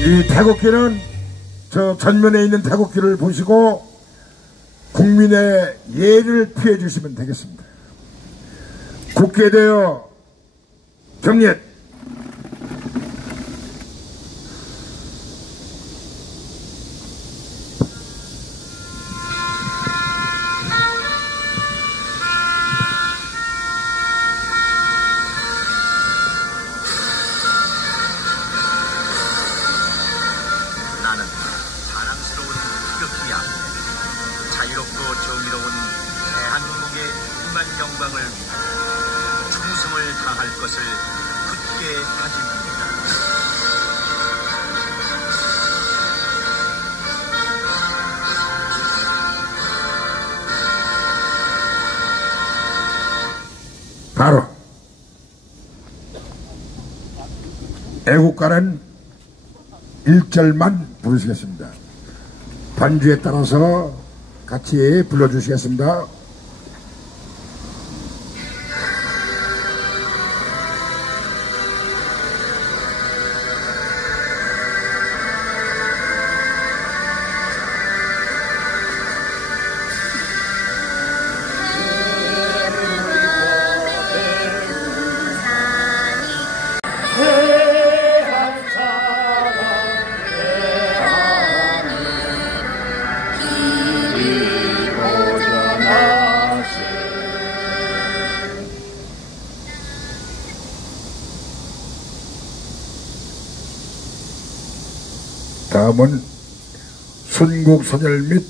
이 태극기는 저 전면에 있는 태극기를 보시고 국민의 예를 피해 주시면 되겠습니다. 국회되어 경례. 나는 사랑스러운 태극기 앞에 자유롭고 정의로운 대한민국의 무한 영광을 위해 충성을 다할 것을 굳게 다짐합니다. 바로 애국가는 1절만 부르시겠습니다. 반주에 따라서 같이 불러주시겠습니다. 다음은 순국선열 및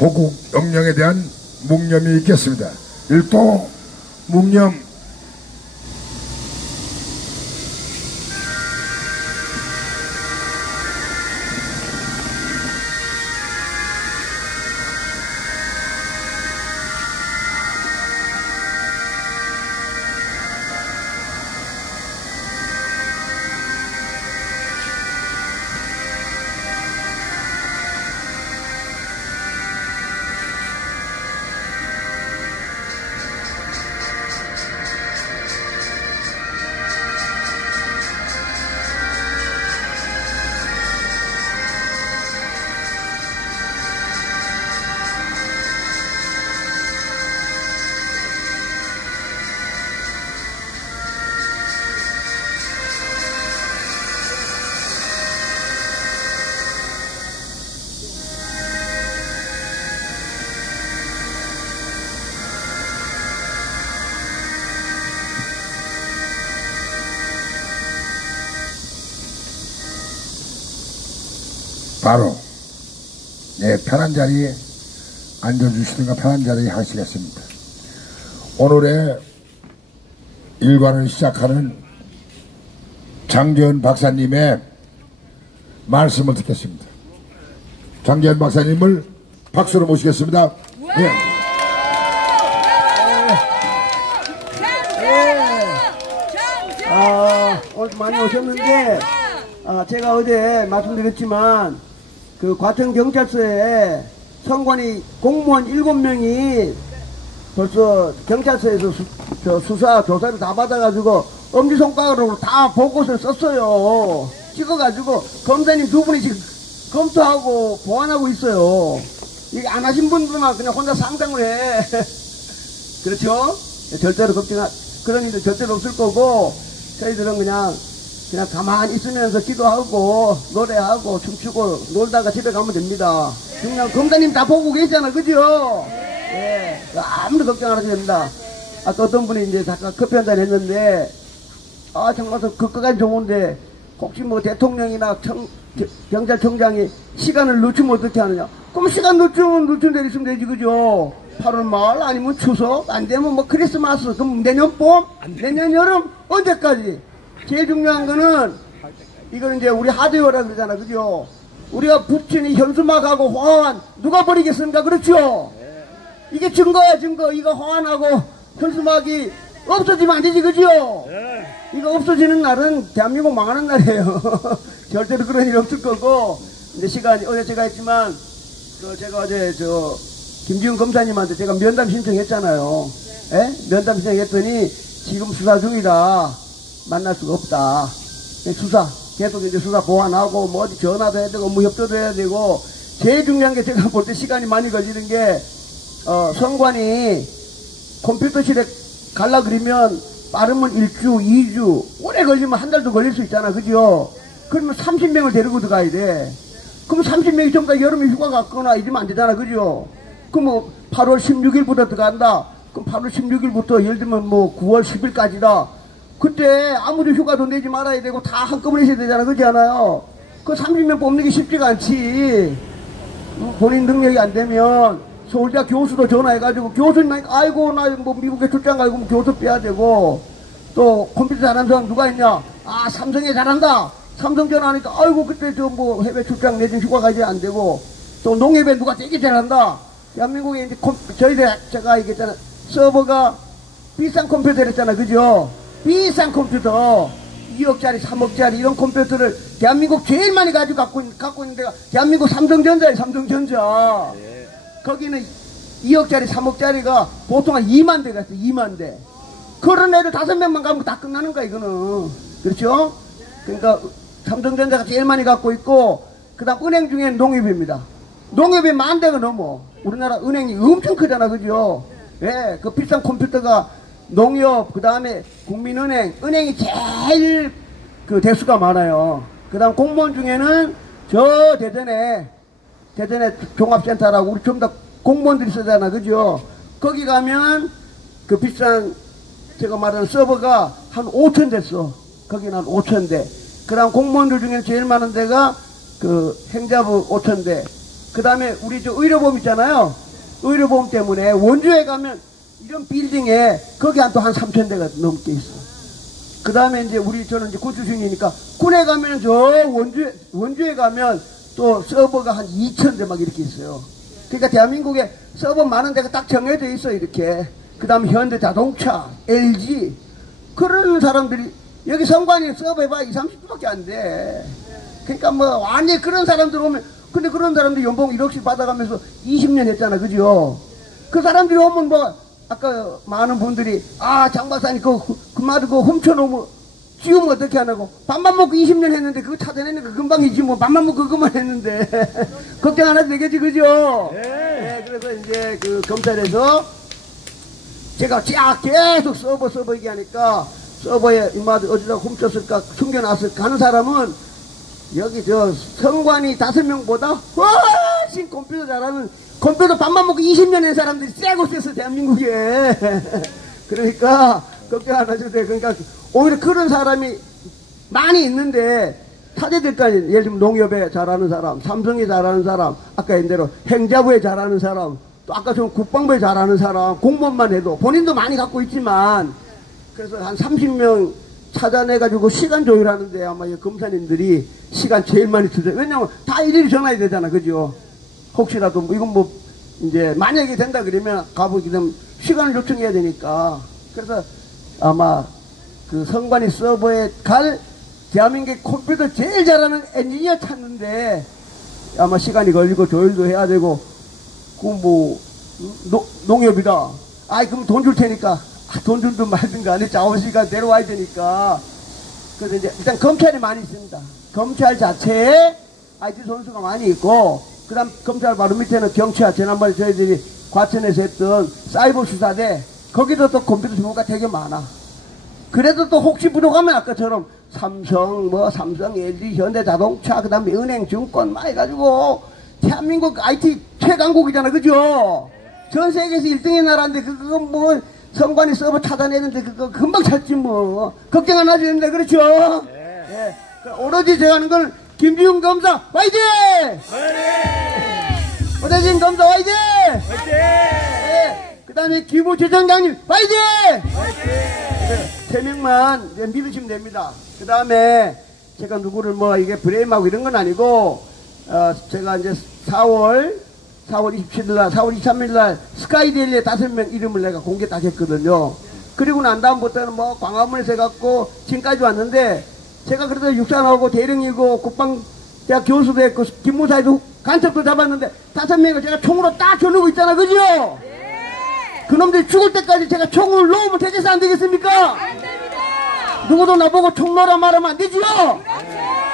호국 영령에 대한 묵념이 있겠습니다. 일도 묵념. 바로 편한 자리에 앉아주시든가 편한 자리에 하시겠습니다. 오늘의 일과를 시작하는 장재현 박사님의 말씀을 듣겠습니다. 장재현 박사님을 박수로 모시겠습니다. 네. 오늘 많이 오셨는데 제가 어제 말씀드렸지만 그 과천경찰서에 선관위 공무원 7명이 벌써 경찰서에서 수사 조사를 다 받아가지고 엄지손가락으로 다 보고서를 썼어요. 찍어가지고 검사님 2분이 지금 검토하고 보완하고 있어요. 이게 안 하신 분들만 그냥 혼자 상상을 해. 그렇죠? 절대로 그런 일들 절대로 없을 거고, 저희들은 그냥 가만히 있으면서 기도하고 노래하고 춤추고 놀다가 집에 가면 됩니다. 그냥 검사님 다 보고 계시잖아, 그죠? 예. 아무도 걱정 안 하셔도 됩니다. 아까 어떤 분이 이제 잠깐 커피 한잔 했는데, 정말 그까지 좋은데 혹시 뭐 대통령이나 경찰청장이 시간을 늦추면 어떻게 하느냐? 그럼 시간 늦춘 대로 있으면 되지, 그죠? 8월 말 아니면 추석 안 되면 뭐 크리스마스, 그럼 내년 봄, 내년 여름, 언제까지? 제일 중요한 거는 이거는 이제 우리 하드웨어라 그러잖아, 그죠? 우리가 붙인 이 현수막하고 화환 누가 버리겠습니까? 그렇죠? 이게 증거야, 증거. 이거 화환하고 현수막이 없어지면 안 되지, 그죠? 이거 없어지는 날은 대한민국 망하는 날이에요. 절대로 그런 일 없을 거고. 근데 시간이 어제 제가 했지만 제가 어제 김지훈 검사님한테 제가 면담 신청했잖아요. 예? 면담 신청했더니 지금 수사 중이라 만날 수가 없다. 계속 이제 수사 보완하고 뭐 어디 전화도 해야 되고 뭐 협조도 해야 되고 제일 중요한 게 제가 볼 때 시간이 많이 걸리는 게 선관위 컴퓨터실에 갈라 그러면 빠르면 1주, 2주, 오래 걸리면 한 달도 걸릴 수 있잖아, 그죠? 그러면 30명을 데리고 들어가야 돼. 그럼 30명이 전까지 여름에 휴가 갔거나 이러면 안 되잖아, 그죠? 그럼 뭐 8월 16일부터 들어간다. 그럼 8월 16일부터 예를 들면 뭐 9월 10일까지다. 그때 아무도 휴가도 내지 말아야 되고 다 한꺼번에 있어야 되잖아, 그렇지 않아요? 그 30명 뽑는 게 쉽지가 않지. 본인 능력이 안 되면 서울대학 교수도 전화해가지고 교수님 아이고 나 뭐 미국에 출장 가고 뭐 교수 빼야 되고 또 컴퓨터 잘하는 사람 누가 있냐? 아 삼성에 잘한다. 삼성 전화하니까 아이고 그때 저 뭐 해외 출장 내진 휴가 가지 안 되고 또 농협에 누가 되게 잘한다. 대한민국에 이제 저희들 제가 얘기했잖아. 서버가 비싼 컴퓨터를 했잖아, 그죠? 비싼 컴퓨터 2억짜리 3억짜리 이런 컴퓨터를 대한민국 제일 많이 갖고 있는 데가 대한민국 삼성전자예요. 삼성전자. 거기는 2억짜리 3억짜리가 보통 한 2만 대 갔어. 2만 대. 그런 애들 5명만 가면 다 끝나는 거야 이거는. 그렇죠? 그러니까 삼성전자가 제일 많이 갖고 있고 그 다음 은행 중에는 농협입니다. 농협이 10,000대가 넘어. 우리나라 은행이 엄청 크잖아, 그죠? 예, 그 비싼 컴퓨터가 농협, 그 다음에 국민은행, 은행이 제일 그 대수가 많아요. 그 다음 공무원 중에는 저 대전에 종합센터라고 우리 전부 다 공무원들이 쓰잖아, 그죠? 거기 가면 그 비싼 제가 말하는 서버가 한 5,000대 써. 거기는 한 5,000대. 그 다음 공무원들 중에 제일 많은 데가 그 행자부 5,000대. 그 다음에 우리 저 의료보험 있잖아요. 의료보험 때문에 원주에 가면 이런 빌딩에 거기 한 또 한 3,000대가 넘게 있어. 그 다음에 이제 저는 이제 군 출신이니까 군에 가면 저 원주에 가면 또 서버가 한 2,000대 막 이렇게 있어요. 그러니까 대한민국에 서버 많은 데가 딱 정해져 있어, 이렇게. 그 다음 현대자동차, LG. 그런 사람들이, 여기 성관이 서버 해봐 20, 30%밖에 안 돼. 그러니까 뭐, 완전히 그런 사람들 오면, 근데 그런 사람들 연봉 1억씩 받아가면서 20년 했잖아, 그죠? 그 사람들이 오면 뭐, 아까 많은 분들이, 아, 장박사님, 그 말을 훔쳐놓으면, 지우면 어떻게 하냐고. 밥만 먹고 20년 했는데 그거 찾아내는 거 금방이지 뭐. 밥만 먹고 그것만 했는데. 걱정 안 해도 되겠지, 그죠? 네, 그래서 이제 그 검찰에서 제가 계속 서버 얘기하니까 서버에 이마들 어디다 훔쳤을까, 숨겨놨을까 하는 사람은 여기 저 성관이 5명보다 훨씬 컴퓨터 잘하는, 컴퓨터 밥만 먹고 20년 한 사람들이 쎄고 쎄서 대한민국에. 그러니까 걱정 안 하셔도 돼. 그러니까 오히려 그런 사람이 많이 있는데 타제들까지, 예를 들면 농협에 잘하는 사람, 삼성에 잘하는 사람, 아까 얘기한 대로 행자부에 잘하는 사람, 또 아까 좀 국방부에 잘하는 사람, 공무원만 해도 본인도 많이 갖고 있지만, 그래서 한 30명 찾아내가지고 시간 조율하는데 아마 이 검사님들이 시간 제일 많이 쓰죠. 왜냐면 다 일일이 전화해야 되잖아, 그죠? 혹시라도 뭐 이건 뭐 이제 만약에 된다 그러면 가보게 되면 시간을 요청해야 되니까. 그래서 아마 그 성관이 서버에 갈 대한민국 컴퓨터 제일 잘하는 엔지니어 찾는데 아마 시간이 걸리고 조율도 해야 되고, 그 뭐 농협이다. 아이 그럼 돈 줄 테니까 돈 줄든 말든가 안에 자원시간 데려와야 되니까. 그래서 이제 일단 검찰이 많이 있습니다. 검찰 자체에 IT 선수가 많이 있고, 그 다음 검찰 바로 밑에는 경찰, 지난번에 저희들이 과천에서 했던 사이버 수사대, 거기도 또 컴퓨터 전문가 되게 많아. 그래도 또 혹시 부족하면 아까처럼 삼성, LG, 현대자동차, 그 다음에 은행, 증권 막 해가지고 대한민국 IT 최강국이잖아, 그죠? 전 세계에서 1등의 나라인데 그거 뭐 성관이 서버 찾아내는데 그거 금방 찾지 뭐. 걱정 안 하셔도 됩니다, 그렇죠? 네. 오로지 제가 하는 건 김지훈 검사 화이팅! 오대진 검사 화이팅! 네. 그 다음에 기부재정장님 화이팅! 세 명만 이제 믿으시면 됩니다. 그 다음에 제가 누구를 뭐 이게 브레임하고 이런 건 아니고, 제가 이제 4월 23일날 스카이데일리에 5명 이름을 내가 공개 딱 했거든요. 그리고 난 다음부터는 뭐 광화문에서 해갖고 지금까지 왔는데, 제가 그래도 육사나오고 대령이고 국방대학 교수도 했고 김무사에도 간첩도 잡았는데 5명을 제가 총으로 딱 겨누고 있잖아, 그죠? 그놈들이 죽을 때까지 제가 총을 놓으면 되겠어, 안 되겠습니까? 안 됩니다. 누구도 나보고 총 놓으라 말하면 안 되지요?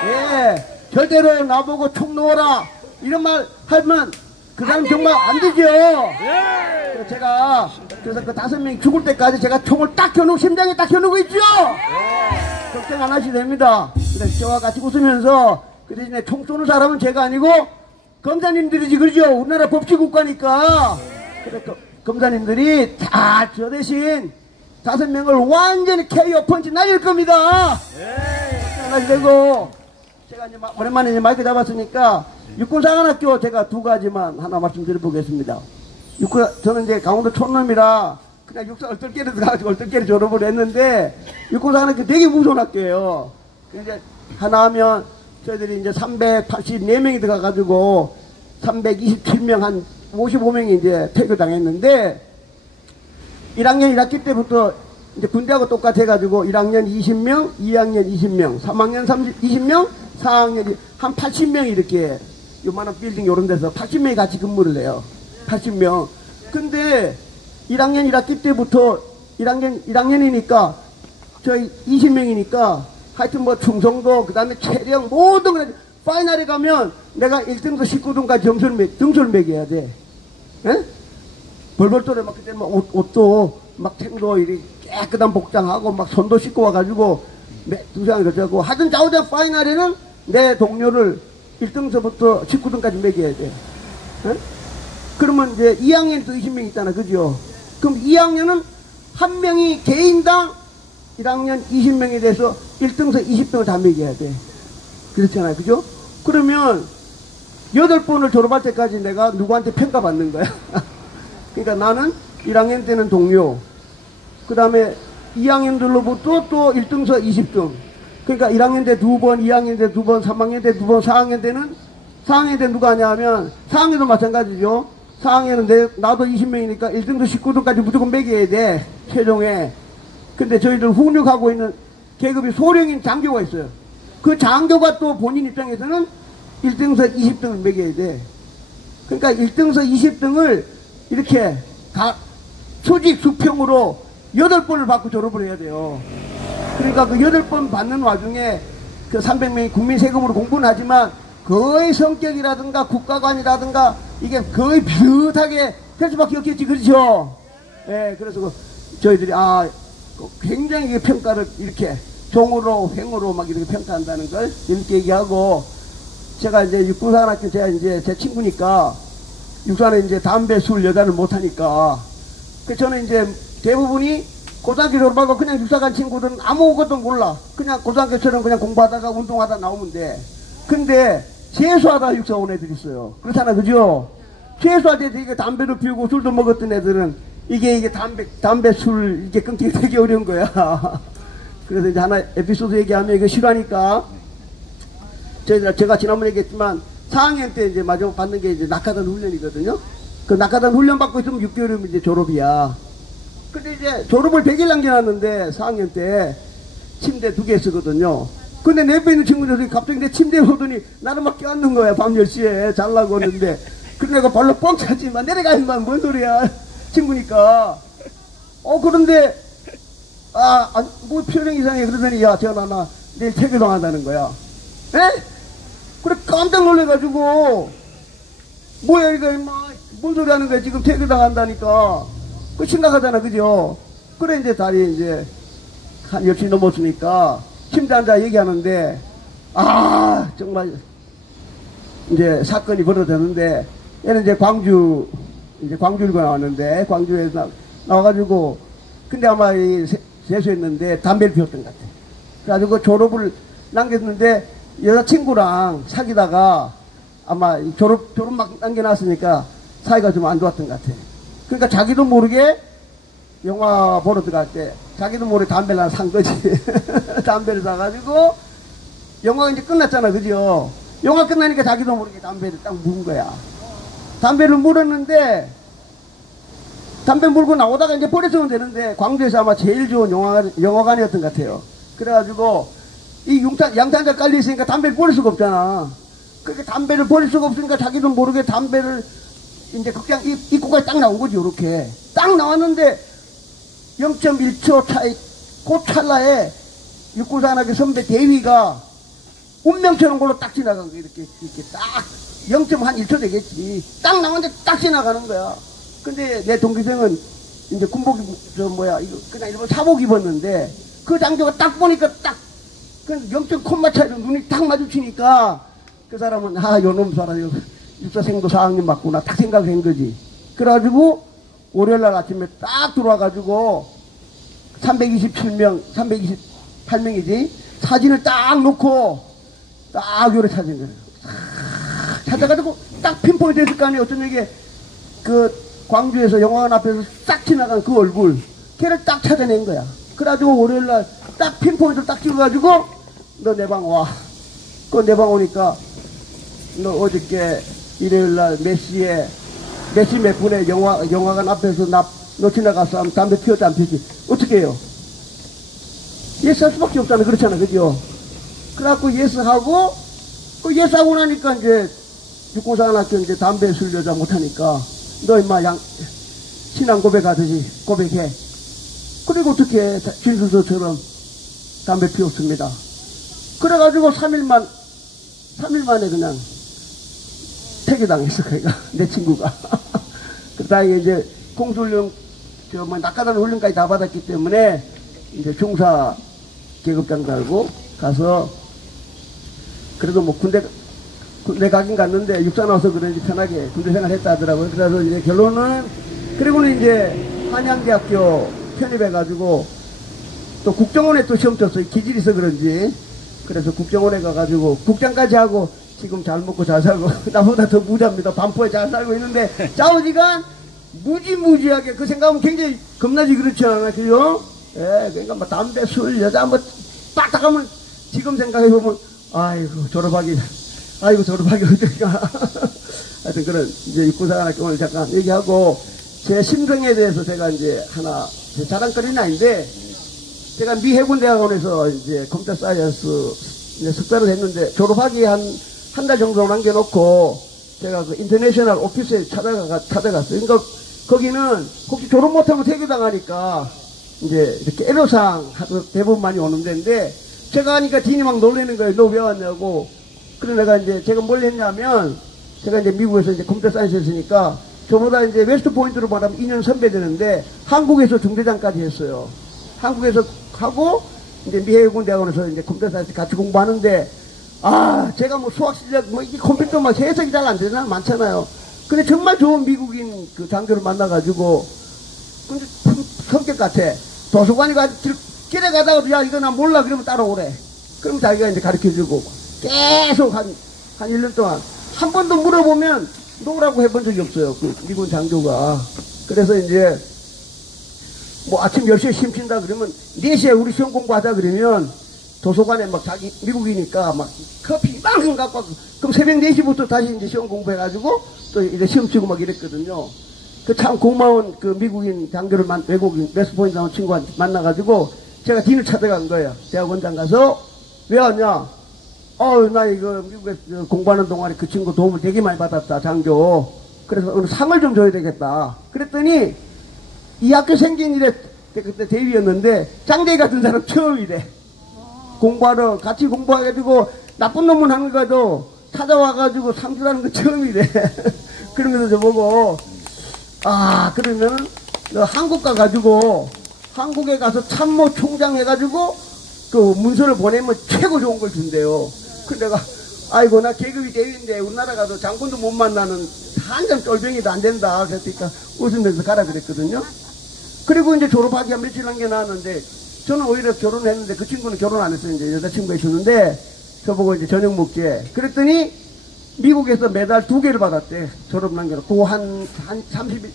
예, 절대로 나보고 총 놓으라 이런 말 하면 그 사람 정말 안 되죠. 그래서 제가 그래서 그 5명이 죽을 때까지 제가 총을 딱 겨누고 심장에 딱 겨누고 있죠. 걱정 안 하셔도 됩니다. 그래서 저와 같이 웃으면서 그 대신에 총 쏘는 사람은 제가 아니고 검사님들이지, 그러죠? 우리나라 법치국가니까. 그래서 검사님들이 다 저 대신 5명을 완전히 KO 펀치 날릴 겁니다. 걱정 안 하셔도 되고, 제가 이제 오랜만에 이제 마이크 잡았으니까 육군사관학교 제가 2가지만 하나 말씀드려보겠습니다. 저는 이제 강원도 촌놈이라 그냥 육사 얼떨결에 들어가가지고 얼떨결에 졸업을 했는데, 육군사관학교 되게 무서운 학교예요. 이제 하나 하면 저희들이 이제 384명이 들어가가지고 327명 한 55명이 이제 퇴교당했는데, 1학년 1학기 때부터 이제 군대하고 똑같아가지고 1학년 20명, 2학년 20명, 3학년 20명, 4학년이 한 80명이 이렇게 요만한 빌딩 요런 데서 80명이 같이 근무를 해요. 80명. 근데 1학년 1학기 때부터 1학년이니까 저희 20명이니까 하여튼 뭐 충성도, 그 다음에 체력, 모든 거 파이널에 가면 내가 1등부터 19등까지 점수를 매겨야 돼. 에? 벌벌 떨어 막 그때 막 옷도 막 탱도 이렇게 깨끗한 복장하고 막 손도 씻고 와가지고 두상이 그렇고 하여튼 좌우장 파이널에는 내 동료를 1등서부터 19등까지 매겨야 돼. 에? 그러면 이제 2학년도 20명 있잖아, 그죠? 그럼 2학년은 한 명이 개인당 1학년 20명이 돼서 1등서 20등을 다 매겨야 돼. 그렇잖아요, 그죠? 그러면 8번을 졸업할 때까지 내가 누구한테 평가받는 거야. 그러니까 나는 1학년 때는 동료, 그 다음에 2학년들로부터 또 1등서 20등. 그러니까 1학년 때 2번, 2학년 때 2번, 3학년 때 2번, 4학년 때는 4학년 때 누가 하냐 하면 4학년도 마찬가지죠. 4학년은 나도 20명이니까 1등서 19등까지 무조건 매겨야 돼, 최종에. 근데 저희들 훈육하고 있는 계급이 소령인 장교가 있어요. 그 장교가 또 본인 입장에서는 1등서 20등을 매겨야 돼. 그러니까 1등서 20등을 이렇게 수직 수평으로 8번을 받고 졸업을 해야 돼요. 그러니까 그 8번 받는 와중에 그 300명이 국민 세금으로 공부는 하지만 거의 성격이라든가 국가관이라든가 이게 거의 비슷하게 될 수밖에 없겠지, 그렇죠? 예, 그래서 저희들이 굉장히 평가를 이렇게 종으로 횡으로 막 이렇게 평가한다는 걸 이렇게 얘기하고, 제가 이제 육군사관학교 제가 이제 제 친구니까 육사는 이제 담배 술 여자를 못하니까 저는 이제 대부분이 고등학교 졸업하고 그냥 육사관 친구들은 아무것도 몰라. 그냥 고등학교처럼 그냥 공부하다가 운동하다 나오면 돼. 근데 재수하다 육사 온 애들이 있어요. 그렇잖아, 그죠? 재수할 때 되게 담배도 피우고 술도 먹었던 애들은 이게 담배 술 이게 끊기 되게 어려운 거야. 그래서 이제 하나 에피소드 얘기하면 이거 싫어하니까 제가 지난번에 얘기했지만 4학년 때 이제 마지막 받는 게 이제 낙하단 훈련이거든요. 그 낙하단 훈련 받고 있으면 6개월이면 이제 졸업이야. 근데 이제 졸업을 100일 남겨놨는데 4학년 때 침대 2개 쓰거든요. 근데 내 옆에 있는 친구들이 갑자기 내 침대에 오더니 나를 막 껴안는 거야. 밤 10시에 잘라고 하는데. 그래서 내가 발로 뻥 차지만 내려가 임마, 뭔 소리야. 친구니까. 그런데 뭐 표정 이상해. 그러더니 야, 전화 내일 퇴교당한다는 거야. 에? 그래 깜짝 놀래가지고 뭐야 이거 임마, 뭔 소리 하는 거야. 지금 퇴교당한다니까. 그 심각하잖아, 그죠? 그래 이제 달이 이제 한 10시 넘었으니까 침대 앉아 얘기하는데 정말 이제 사건이 벌어졌는데, 얘는 이제 광주일고 나왔는데, 광주에서 나와가지고 근데 아마 세수했는데 담배를 피웠던 것 같아. 그래가지고 졸업을 남겼는데 여자친구랑 사귀다가 아마 졸업 막 남겨놨으니까 사이가 좀 안 좋았던 것 같아. 그러니까 자기도 모르게 영화 보러 들어갈 때 자기도 모르게 담배를 하나 산 거지. 담배를 사가지고 영화가 이제 끝났잖아, 그죠? 영화 끝나니까 자기도 모르게 담배를 딱 문 거야. 담배를 물었는데 담배 물고 나오다가 이제 버렸으면 되는데 광주에서 아마 제일 좋은 영화관이었던 것 같아요. 그래가지고 이 양탄자 깔려 있으니까 담배를 버릴 수가 없잖아. 그렇게 담배를 버릴 수가 없으니까 자기도 모르게 담배를 이제 극장 입구까지 딱 나온 거지. 요렇게 딱 나왔는데 0.1초 차이 그 찰나에 육군사관학교 선배 대위가 운명처럼 걸로 딱 지나간 거 이렇게 딱 0.1초 되겠지. 딱 나오는데 딱 지나가는 거야. 근데 내 동기생은 이제 군복, 이거 그냥 일본 사복 입었는데 그 장교가 딱 보니까 딱 0.콤마 차이로 눈이 딱 마주치니까 그 사람은 요놈 사람 육사생도 4학년 맞구나 딱 생각한 거지. 그래가지고 월요일날 아침에 딱 들어와가지고 328명이지 사진을 딱 놓고 딱 요래 찾은 거예요. 찾아가지고 딱 핀포인트 했을 거 아니에요. 어쩐 얘기 그 광주에서 영화관 앞에서 싹 지나간 그 얼굴 걔를 딱 찾아낸 거야. 그래가지고 월요일날 딱 핀포인트 딱 찍어가지고 너 내 방 와. 그 내 방 오니까 너 어저께 일요일날 몇 시에 몇 시 몇 분에 영화관 앞에서 너 지나가서 담배 피웠지 안 피웠지? 어떻게 해요? 예스 할 수밖에 없잖아. 그렇잖아. 그죠? 그래갖고 예스하고 그 예스하고 나니까 이제 육군사관학교 이제 담배 술 여자 못하니까 너 임마 신앙 고백하듯이 고백해. 그리고 어떻게 진술서처럼 담배 피웠습니다. 그래가지고 3일 만에 그냥 폐기당했어. 그러니까 내 친구가. 그 다행히 이제 공수훈련 낙하산 훈련까지 다 받았기 때문에 이제 중사 계급장 달고 가서 그래도 뭐 군대 가긴 갔는데 육사 나와서 그런지 편하게 군대 생활 했다 하더라고요. 그래서 이제 결론은 그리고는 이제 한양대학교 편입해가지고 또 국정원에 또 시험 쳤어요. 기질이 있어 그런지. 그래서 국정원에 가가지고 국장까지 하고 지금 잘 먹고 잘 살고 나보다 더 부자입니다. 반포에 잘 살고 있는데 좌우지간 무지무지하게 그 생각하면 굉장히 겁나지 그렇지 않아 그죠? 예, 그러니까 뭐 담배 술 여자 뭐 빡딱하면 지금 생각해보면 아이고 졸업하기 어떡하. 하여튼 그런 이제 육군사관학교 오늘 잠깐 얘기하고 제 심정에 대해서 제가 이제 하나 제 자랑거리는 아닌데 제가 미 해군대학원에서 이제 컴퓨터 사이언스 석사를 했는데 졸업하기 한 달 정도 남겨놓고 제가 그 인터내셔널 오피스에 찾아갔어요. 그러니까 거기는 혹시 졸업 못하면 퇴교당하니까 이제 이렇게 애로사항 대부분 많이 오는 데인데 제가 하니까 디인이 막 놀라는 거예요. 너 왜 왔냐고. 그래서 내가 이제 제가 뭘 했냐면 제가 이제 미국에서 이제 컴퓨터 사이언스 했으니까 저보다 이제 웨스트 포인트로 말하면 2년 선배 되는데 한국에서 중대장까지 했어요. 한국에서 하고 이제 미 해군대학원에서 이제 컴퓨터 사이언스 같이 공부하는데 제가 뭐 수학 실력 뭐 이 컴퓨터 막 해석이 잘 안 되잖아 많잖아요. 근데 정말 좋은 미국인 그 장교를 만나가지고 근데 성격 같아. 도서관에 길에 가다가 야 이거 나 몰라 그러면 따라오래. 그럼 자기가 이제 가르쳐주고 계속 한 1년 동안 한 번도 물어보면 노라고 해본 적이 없어요. 그 미군 장교가. 그래서 이제 뭐 아침 10시에 시험 친다 그러면 4시에 우리 시험 공부하자 그러면 도서관에 막 자기 미국이니까 막 커피 이만큼 갖고 와서 그럼 새벽 4시부터 다시 이제 시험 공부해가지고 또 이제 시험 치고 막 이랬거든요. 그 참 고마운 그 미국인 장교를 외국인 웨스트포인트 나온 친구한테 만나가지고 제가 딘을 찾아간 거예요. 대학원장 가서 왜 왔냐? 나 이거 미국에서 공부하는 동안에 그 친구 도움을 되게 많이 받았다 장교. 그래서 오늘 상을 좀 줘야 되겠다. 그랬더니 이 학교 생긴 일에 그때 대위였는데 장대희 같은 사람 처음이래. 공부하러 같이 공부해가지고 나쁜 놈은 하는 거도 찾아와가지고 상 주라는 거 처음이래. 그러면서 저보고 그러면 너 한국 가가지고 한국에 가서 참모 총장 해가지고 그 문서를 보내면 최고 좋은 걸 준대요. 그래 내가 아이고 나 계급이 대위인데 우리나라 가서 장군도 못 만나는 한참 쫄병이도 안 된다. 그랬으니까 웃으면서 가라 그랬거든요. 그리고 이제 졸업하기 한 며칠 남겨 나왔는데 저는 오히려 결혼했는데 그 친구는 결혼 안 했어요. 이제 여자친구가 있었는데 저보고 이제 저녁 먹재. 그랬더니 미국에서 메달 2개를 받았대. 졸업 남겨놓고 한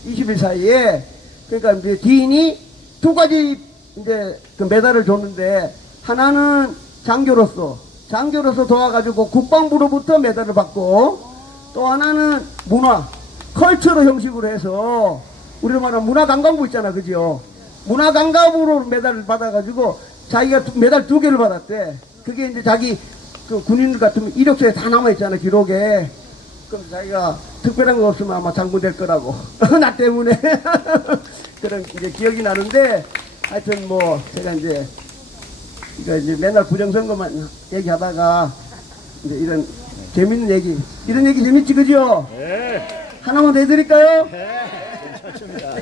20일 사이에. 그러니까 이제 디인이 2가지 이제 그 메달을 줬는데 하나는 장교로서 도와가지고 국방부로부터 메달을 받고 또 하나는 문화, 컬처로 형식으로 해서 우리로 말하면 문화관광부 있잖아. 그죠? 문화관광부로 메달을 받아가지고 자기가 메달 2개를 받았대. 그게 이제 자기 그 군인들 같으면 이력서에 다 남아있잖아. 기록에. 그럼 자기가 특별한 거 없으면 아마 장군 될 거라고. 나 때문에. 그런 이제 기억이 나는데 하여튼 뭐 제가 이제 그러니까 이제 맨날 부정선거만 얘기하다가 이제 이런 재밌는 얘기, 이런 얘기 재밌지, 그죠? 네. 하나만 더 해드릴까요? 괜찮습니다.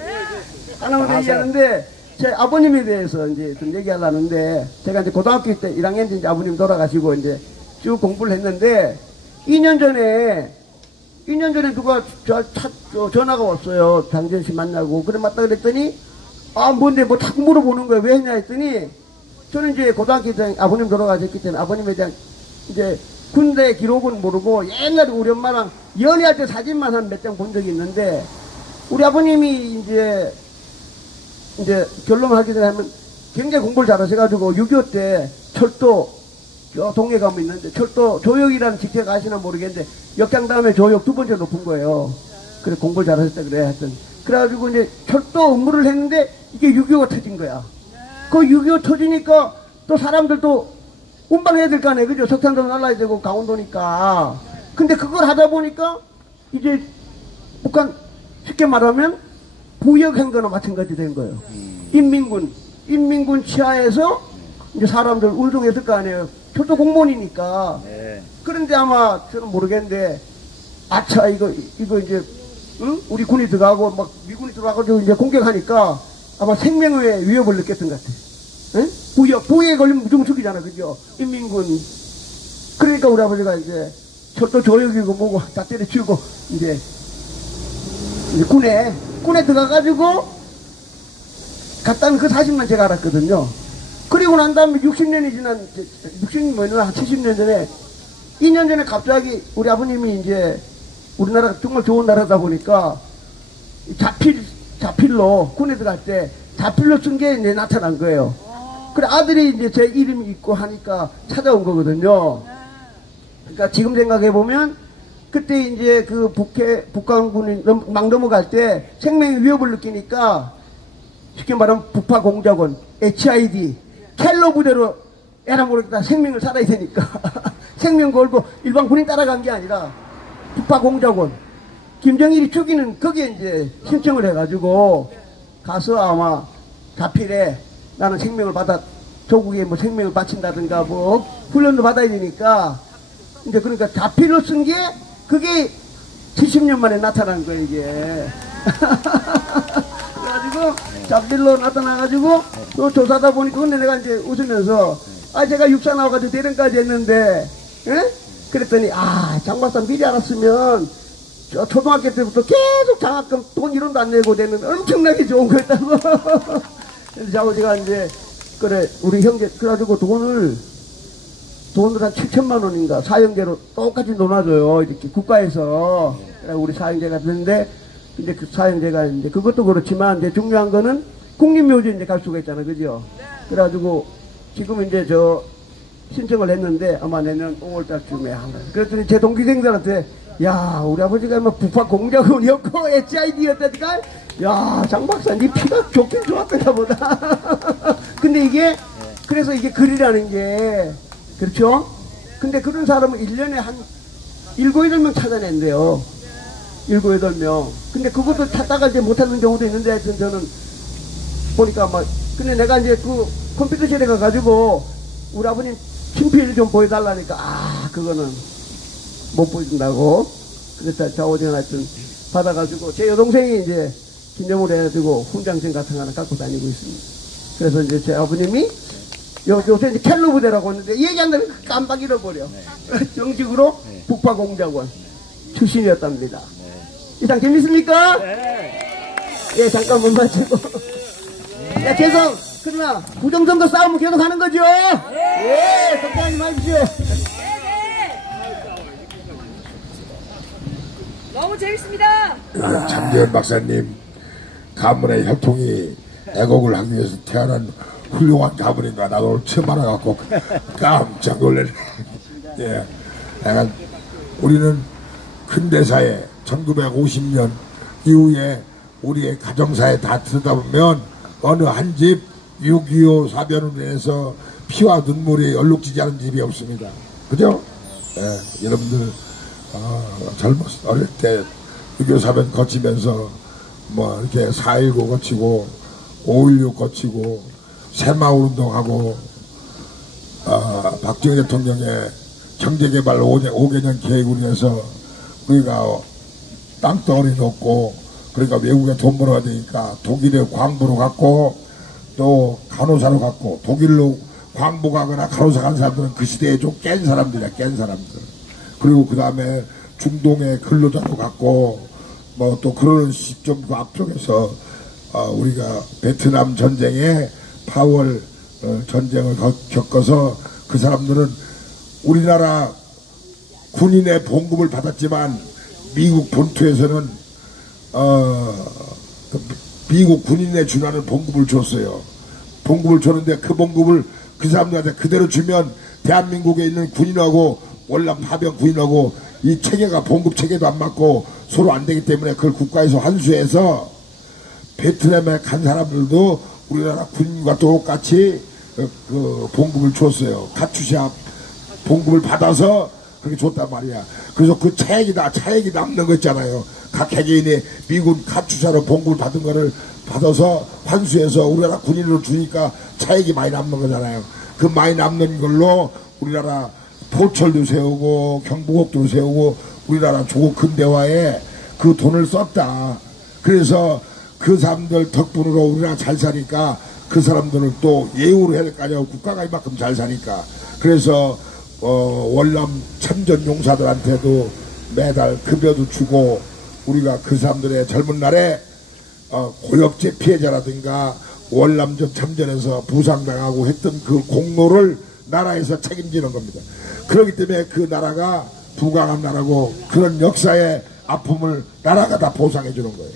하나만 더 얘기하는데, 제 아버님에 대해서 이제 좀 얘기하려는데, 제가 이제 고등학교 때 1학년 때 이제 아버님 돌아가시고 이제 쭉 공부를 했는데, 2년 전에 누가 전화가 왔어요. 장재현 씨 만나고. 그래, 맞다 그랬더니, 아, 뭔데, 뭐 자꾸 물어보는 거예요. 왜 했냐 했더니, 저는 이제 고등학교 때 아버님 돌아가셨기 때문에 아버님에 대한 이제 군대 기록은 모르고 옛날에 우리 엄마랑 연애할 때 사진만 한 몇 장 본 적이 있는데, 우리 아버님이 이제 결론을 하게 되면 굉장히 공부를 잘하셔가지고 6.25 때 철도, 저 동해 가면 있는데 철도 조역이라는 직책 아시나 모르겠는데 역장 다음에 조역 두 번째 높은 거예요. 그래 공부를 잘하셨다 그래 하여튼. 그래가지고 이제 철도 업무를 했는데 이게 6.25가 터진 거야. 그 6.25 터지니까 또 사람들도 운반해야 될 거 아니에요. 그죠? 석탄도 날라야 되고 강원도니까. 근데 그걸 하다 보니까 이제 북한 쉽게 말하면 부역 행거나 마찬가지 된 거예요. 인민군 치하에서 이제 사람들 운송했을 거 아니에요. 철도 공무원이니까. 네. 그런데 아마 저는 모르겠는데, 아차, 이거 이제, 응? 우리 군이 들어가고, 막 미군이 들어가고 이제 공격하니까 아마 생명의 위협을 느꼈던 것 같아. 응? 부역에 걸리면 무조건 죽이잖아. 그죠? 인민군. 그러니까 우리 아버지가 이제 철도 조역이고 뭐고 다 때려치우고 이제 군에 들어가가지고 갔다는 그 사실만 제가 알았거든요. 그리고 난 다음에 60년이 지난, 60년이면 한 70년 전에, 2년 전에 갑자기 우리 아버님이 이제 우리나라가 정말 좋은 나라다 보니까 자필로 군에 들어갈 때 자필로 쓴 게 이제 나타난 거예요. 그래 아들이 이제 제 이름이 있고 하니까 찾아온 거거든요. 그러니까 지금 생각해 보면 그때 이제 그 북한군이 막 넘어갈 때 생명의 위협을 느끼니까 쉽게 말하면 북파 공작원, HID, 켈러 부대로 에라 모르겠다 생명을 살아야 되니까 생명 걸고 일반 군인 따라간 게 아니라 북파 공작원, 김정일이 죽이는 거기에 이제 신청을 해가지고 가서 아마 자필에 나는 생명을 받아 조국에 뭐 생명을 바친다든가 뭐 훈련도 받아야 되니까 이제 그러니까 자필로 쓴 게 그게 70년 만에 나타난 거예요 이게. 그래가지고 자필로 나타나가지고 또 조사하다 보니까 근데 내가 이제 웃으면서 아 제가 육사 나와가지고 대련까지 했는데 에? 그랬더니 아 장박사 미리 알았으면 저 초등학교 때부터 계속 장학금 돈 1원도 안 내고 되는 엄청나게 좋은 거였다고. 그래서 자고지가 이제 그래 우리 형제 그래가지고 돈을 한 7천만 원인가 사형제로 똑같이 놀아줘요 이렇게 국가에서. 그래 우리 사형제가 됐는데 이제 그 사형제가 이제 그것도 그렇지만 이제 중요한 거는 국립묘지에 이제 갈 수가 있잖아 그죠? 그래가지고 지금 이제 저 신청을 했는데 아마 내년 5월달쯤에 한다. 그랬더니 제 동기생들한테 야 우리 아버지가 뭐 북파 공작원이었고 HID였다니까 야 장박사 니 피가 좋긴 좋았더나 보다. 근데 이게 그래서 이게 글이라는 게 그렇죠? 근데 그런 사람은 1년에 한 7, 8명 찾아낸대요. 7, 8명. 근데 그것도 찾다가 이제 못하는 경우도 있는데 하여튼 저는 보니까 막 근데 내가 이제 그 컴퓨터실에 가가지고 우리 아버님 친필 좀 보여달라니까 아 그거는 못 보여준다고 그래서 자오전 하여튼 받아가지고 제 여동생이 이제 기념을 해가지고 훈장증 같은 거 하나 갖고 다니고 있습니다. 그래서 이제 제 아버님이 요새 이제 켈로 부대라고 하는데 얘기한다면 깜빡 잃어버려. 정식으로 북파 공작원 출신이었답니다. 이상 재밌습니까? 예 잠깐만 마치고 야 계속 그러나 부정선거 싸움은 계속 하는 거죠? 예 걱정하지 마십시오. 너무 재밌습니다. 장재현 박사님 가문의 혈통이 애국을 하기 위해서 태어난 훌륭한 가문인가 나도 오늘 처음 알아갖고 깜짝 놀랐네. 예, 약간 우리는 근대사에 1950년 이후에 우리의 가정사에 다 들여다보면 어느 한 집 6.25 사변으로 인해서 피와 눈물이 얼룩지지 않은 집이 없습니다. 그죠? 예, 여러분들 어릴 때 6.25 사변 거치면서 뭐 이렇게 4.19 거치고 5.16 거치고 새마을 운동하고 박정희 대통령의 경제개발 5개년 계획으로 해서 우리가 땅덩어리 넣고 그러니까 외국에 돈 벌어야 되니까 독일에 광부로 갔고 또 간호사로 갔고 독일로 광부 가거나 간호사 간 사람들은 그 시대에 좀 깬 사람들이야. 깬 사람들. 그리고 그 다음에 중동에 근로자로 갔고 뭐 또 그런 시점 그 앞쪽에서 우리가 베트남 전쟁에 파월 전쟁을 겪어서 그 사람들은 우리나라 군인의 봉급을 받았지만 미국 본토에서는 미국 군인에 준하는 봉급을 줬어요. 봉급을 줬는데 그 봉급을 그 사람들한테 그대로 주면 대한민국에 있는 군인하고 월남 파병 군인하고 이 체계가 봉급 체계도 안 맞고 서로 안 되기 때문에 그걸 국가에서 환수해서 베트남에 간 사람들도 우리나라 군인과 똑같이 그 봉급을 줬어요. 카투샤 봉급을 받아서 그렇게 줬단 말이야. 그래서 그 차액이 남는 거 있잖아요. 각 개개인이 미군 카투샤로 봉급을 받은 거를 받아서 환수해서 우리나라 군인으로 주니까 차액이 많이 남는 거잖아요. 그 많이 남는 걸로 우리나라 포철도 세우고 경부곡도 세우고 우리나라 조국 근대화에 그 돈을 썼다. 그래서 그 사람들 덕분으로 우리나라 잘 사니까 그 사람들은 또 예우를 해야 될 거 아니에요. 국가가 이만큼 잘 사니까. 그래서 월남 참전 용사들한테도 매달 급여도 주고 우리가 그 사람들의 젊은 날에 고엽제 피해자라든가 월남전 참전에서 부상당하고 했던 그 공로를 나라에서 책임지는 겁니다. 그렇기 때문에 그 나라가 부강한 나라고 그런 역사의 아픔을 나라가 다 보상해 주는 거예요.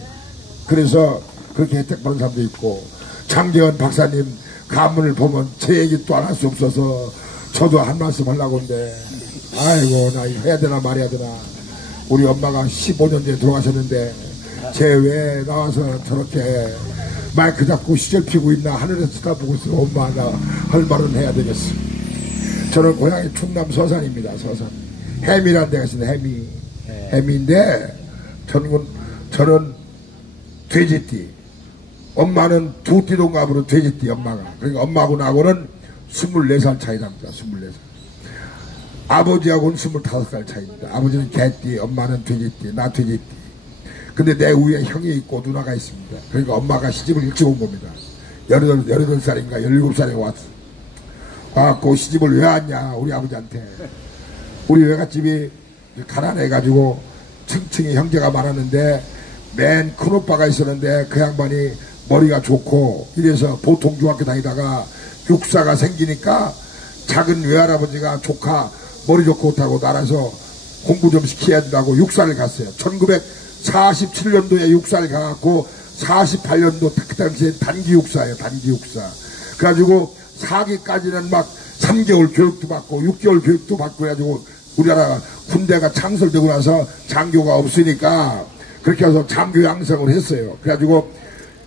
그래서 그렇게 혜택 받는 사람도 있고 장재원 박사님 가문을 보면 제 얘기 또 안 할 수 없어서 저도 한 말씀 하려고 하는데 아이고 나 이거 해야 되나 말해야 되나. 우리 엄마가 15년 전에 돌아가셨는데 쟤 왜 나와서 저렇게 마이크 잡고 시절 피고 있나 하늘에서 쳐다보고 있어. 엄마 나 할 말은 해야 되겠어. 저는 고향이 충남 서산입니다. 서산 해미라는 데가 있습니다. 해미인데 저는 돼지띠, 엄마는 두 띠동갑으로 돼지띠 엄마가. 그러니까 엄마하고 나하고는 24살 차이 납니다. 24살. 아버지하고는 25살 차이입니다. 아버지는 개띠, 엄마는 돼지띠, 나 돼지띠. 근데 내 위에 형이 있고 누나가 있습니다. 그러니까 엄마가 시집을 일찍 온 겁니다. 18살인가 17살에 왔어. 와갖고 시집을 왜 왔냐 우리 아버지한테. 우리 외갓집이 가난해가지고 층층이 형제가 많았는데 맨 큰 오빠가 있었는데 그 양반이 머리가 좋고 이래서 보통 중학교 다니다가 육사가 생기니까 작은 외할아버지가 조카 머리 좋고 못하고 나라서 공부 좀 시켜야 된다고 육사를 갔어요. 1947년도에 육사를 가갖고 48년도 그 당시에 단기 육사예요. 단기 육사. 그래가지고 4기까지는 막 3개월 교육도 받고 6개월 교육도 받고 그래가지고 우리나라 군대가 창설되고 나서 장교가 없으니까 그렇게 해서 장교 양성을 했어요. 그래가지고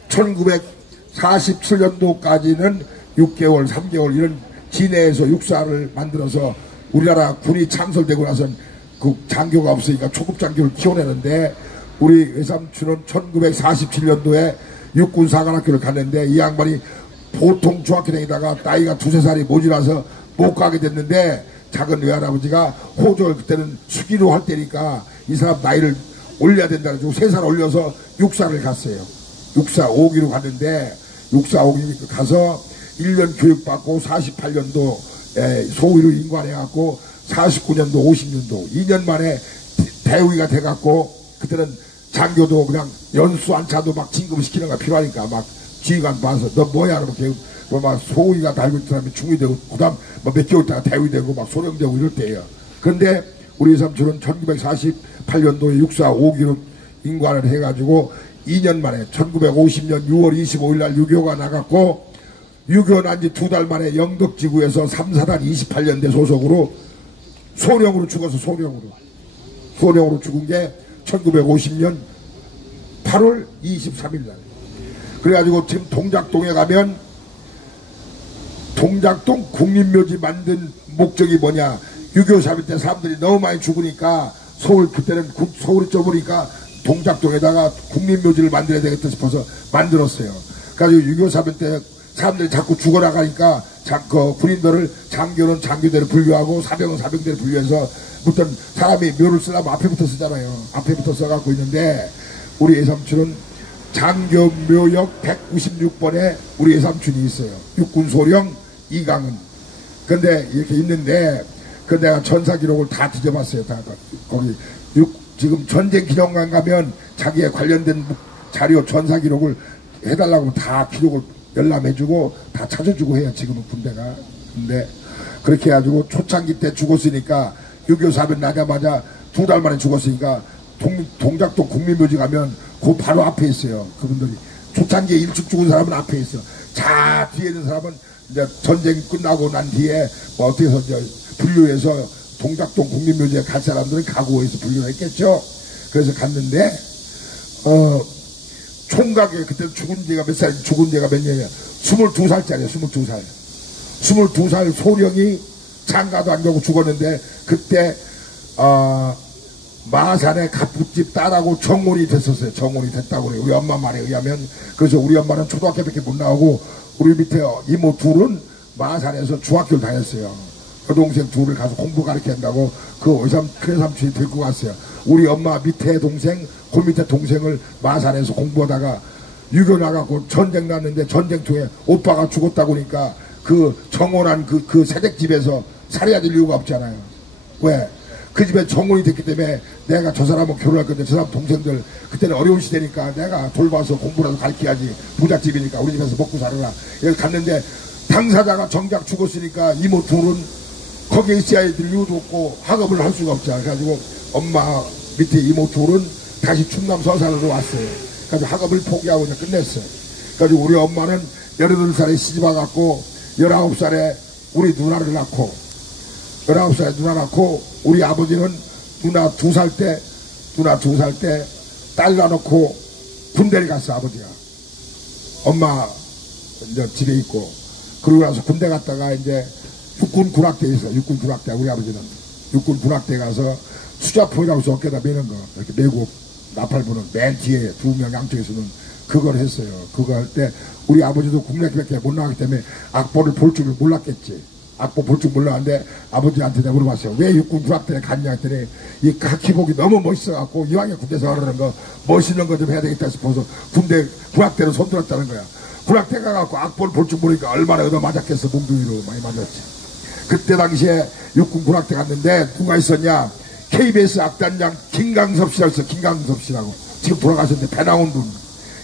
1947년도까지는 6개월, 3개월 이런 진해에서 육사를 만들어서 우리나라 군이 창설되고 나선 그 장교가 없으니까 초급 장교를 키워내는데 우리 외삼촌은 1947년도에 육군사관학교를 갔는데 이 양반이 보통 중학교 다니다가 나이가 2~3살이 모자라서 못 가게 됐는데 작은 외할아버지가 호적을 그때는 수기로 할 때니까 이 사람 나이를 올려야 된다 해가지고 3살 올려서 육사를 갔어요. 육사 5기로 갔는데 육사 5기 가서 1년 교육받고 48년도 소위로 인관해갖고 49년도 50년도 2년 만에 대위가 돼갖고 그때는 장교도 그냥 연수 안차도 막 진급시키는 거 필요하니까 막 지휘관 봐서 너 뭐야 이렇게 막 소위가 달고 있는 사람이 중위 되고 그 다음 뭐 몇 개월 있다가 대위 되고 막 소령되고 이럴 때예요. 그런데 우리 삼촌은 1948년도에 육사 5기로 인관을 해가지고 2년 만에 1950년 6월 25일 날 유교가 나갔고 유교 난 지 2달 만에 영덕지구에서 3사단 28년대 소속으로 소령으로 죽어서 소령으로 죽은 게 1950년 8월 23일 날. 그래가지고 지금 동작동에 가면 동작동 국립묘지 만든 목적이 뭐냐. 유교 잡을 때 사람들이 너무 많이 죽으니까 그때는 서울이 좁으니까 동작동에다가 국립묘지를 만들어야 되겠다 싶어서 만들었어요. 그래가지고 유교 잡을 때 사람들이 자꾸 죽어나가니까 그 군인들을 장교는 장교대로 분류하고 사병은 사병대로 분류해서 어떤 사람이 묘를 쓰려면 앞에부터 쓰잖아요. 앞에부터 써갖고 있는데 우리 외삼촌은 장교 묘역 196번에 우리 외삼촌이 있어요. 육군소령 이강은. 근데 이렇게 있는데 그 내가 전사 기록을 다 뒤져봤어요. 다 거기 지금 전쟁 기념관 가면 자기에 관련된 자료 전사 기록을 해달라고 다 기록을 열람해주고 다 찾아주고 해요. 지금은 군대가. 근데 그렇게 해가지고 초창기 때 죽었으니까 6.25 사변 나자마자 2달 만에 죽었으니까 동작동 국민묘지 가면 그 바로 앞에 있어요. 그분들이 초창기에 일찍 죽은 사람은 앞에 있어. 자 뒤에 있는 사람은 이제 전쟁 끝나고 난 뒤에 뭐 어떻게 해서 이제 분류해서 동작동 국민묘지에 갈 사람들은 가구에서 분류를 했겠죠. 그래서 갔는데 총각에 그때 죽은 지가 몇 살, 죽은 지가 몇 년이야. 22살짜리야, 22살. 22살 소령이 장가도 안 가고 죽었는데, 그때, 마산의 갑부집 딸하고 정혼이 됐었어요. 정혼이 됐다고 그래요. 우리 엄마 말에 의하면. 그래서 우리 엄마는 초등학교밖에 못 나오고, 우리 밑에 이모 둘은 마산에서 중학교를 다녔어요. 여동생 둘을 가서 공부 가르쳐 한다고 그 큰삼촌이 데리고 갔어요. 우리 엄마 밑에 동생, 그 밑에 동생을 마산에서 공부하다가 유교 나가고 전쟁 났는데 전쟁통에 오빠가 죽었다고 하니까 그 정혼한 그 새댁집에서 살해야 될 이유가 없잖아요. 왜? 그 집에 정혼이 됐기 때문에 내가 저 사람하고 결혼할 건데 저 사람 동생들 그때는 어려운 시대니까 내가 돌봐서 공부라도 가르쳐야지. 부잣집이니까 우리 집에서 먹고 살아라. 여기 갔는데 당사자가 정작 죽었으니까 이모 둘은 거기에 있어야 될 이유도 없고 학업을 할 수가 없잖아. 그래가지고 엄마 밑에 이모 둘은 다시 충남 서산으로 왔어요. 그래서 학업을 포기하고 그냥 끝냈어요. 그래가지고 우리 엄마는 18살에 시집와갖고 19살에 우리 누나를 낳고 19살에 누나 낳고 우리 아버지는 누나 2살 때 딸 낳아놓고 군대를 갔어. 아버지가. 엄마 이제 집에 있고 그러고 나서 군대 갔다가 이제 육군 군악대에 있어. 육군 군악대. 우리 아버지는 육군 군악대에 가서 수자포이라고 해서 어깨에다 매는 거 이렇게 매고 나팔부는 맨 뒤에 2명 양쪽에서는 그걸 했어요. 그거 할 때 우리 아버지도 국내밖에 못 나가기 때문에 악보를 볼 줄 몰랐겠지. 악보 볼 줄 몰랐는데 아버지한테 내가 물어봤어요. 왜 육군 군악대에 갔냐 했더니 이 카키복이 너무 멋있어갖고 이왕에 군대에서 하라는 거 멋있는 거 좀 해야 되겠다 싶어서 군대 군악대로 손들었다는 거야. 군악대 가갖고 악보를 볼 줄 모르니까 얼마나 얻어맞았겠어. 몽둥이로 많이 맞았지. 그때 당시에 육군 군악대 갔는데 누가 있었냐. KBS 악단장 김강섭 씨라고 있어. 김강섭 씨라고. 지금 돌아가셨는데 배 나온 분.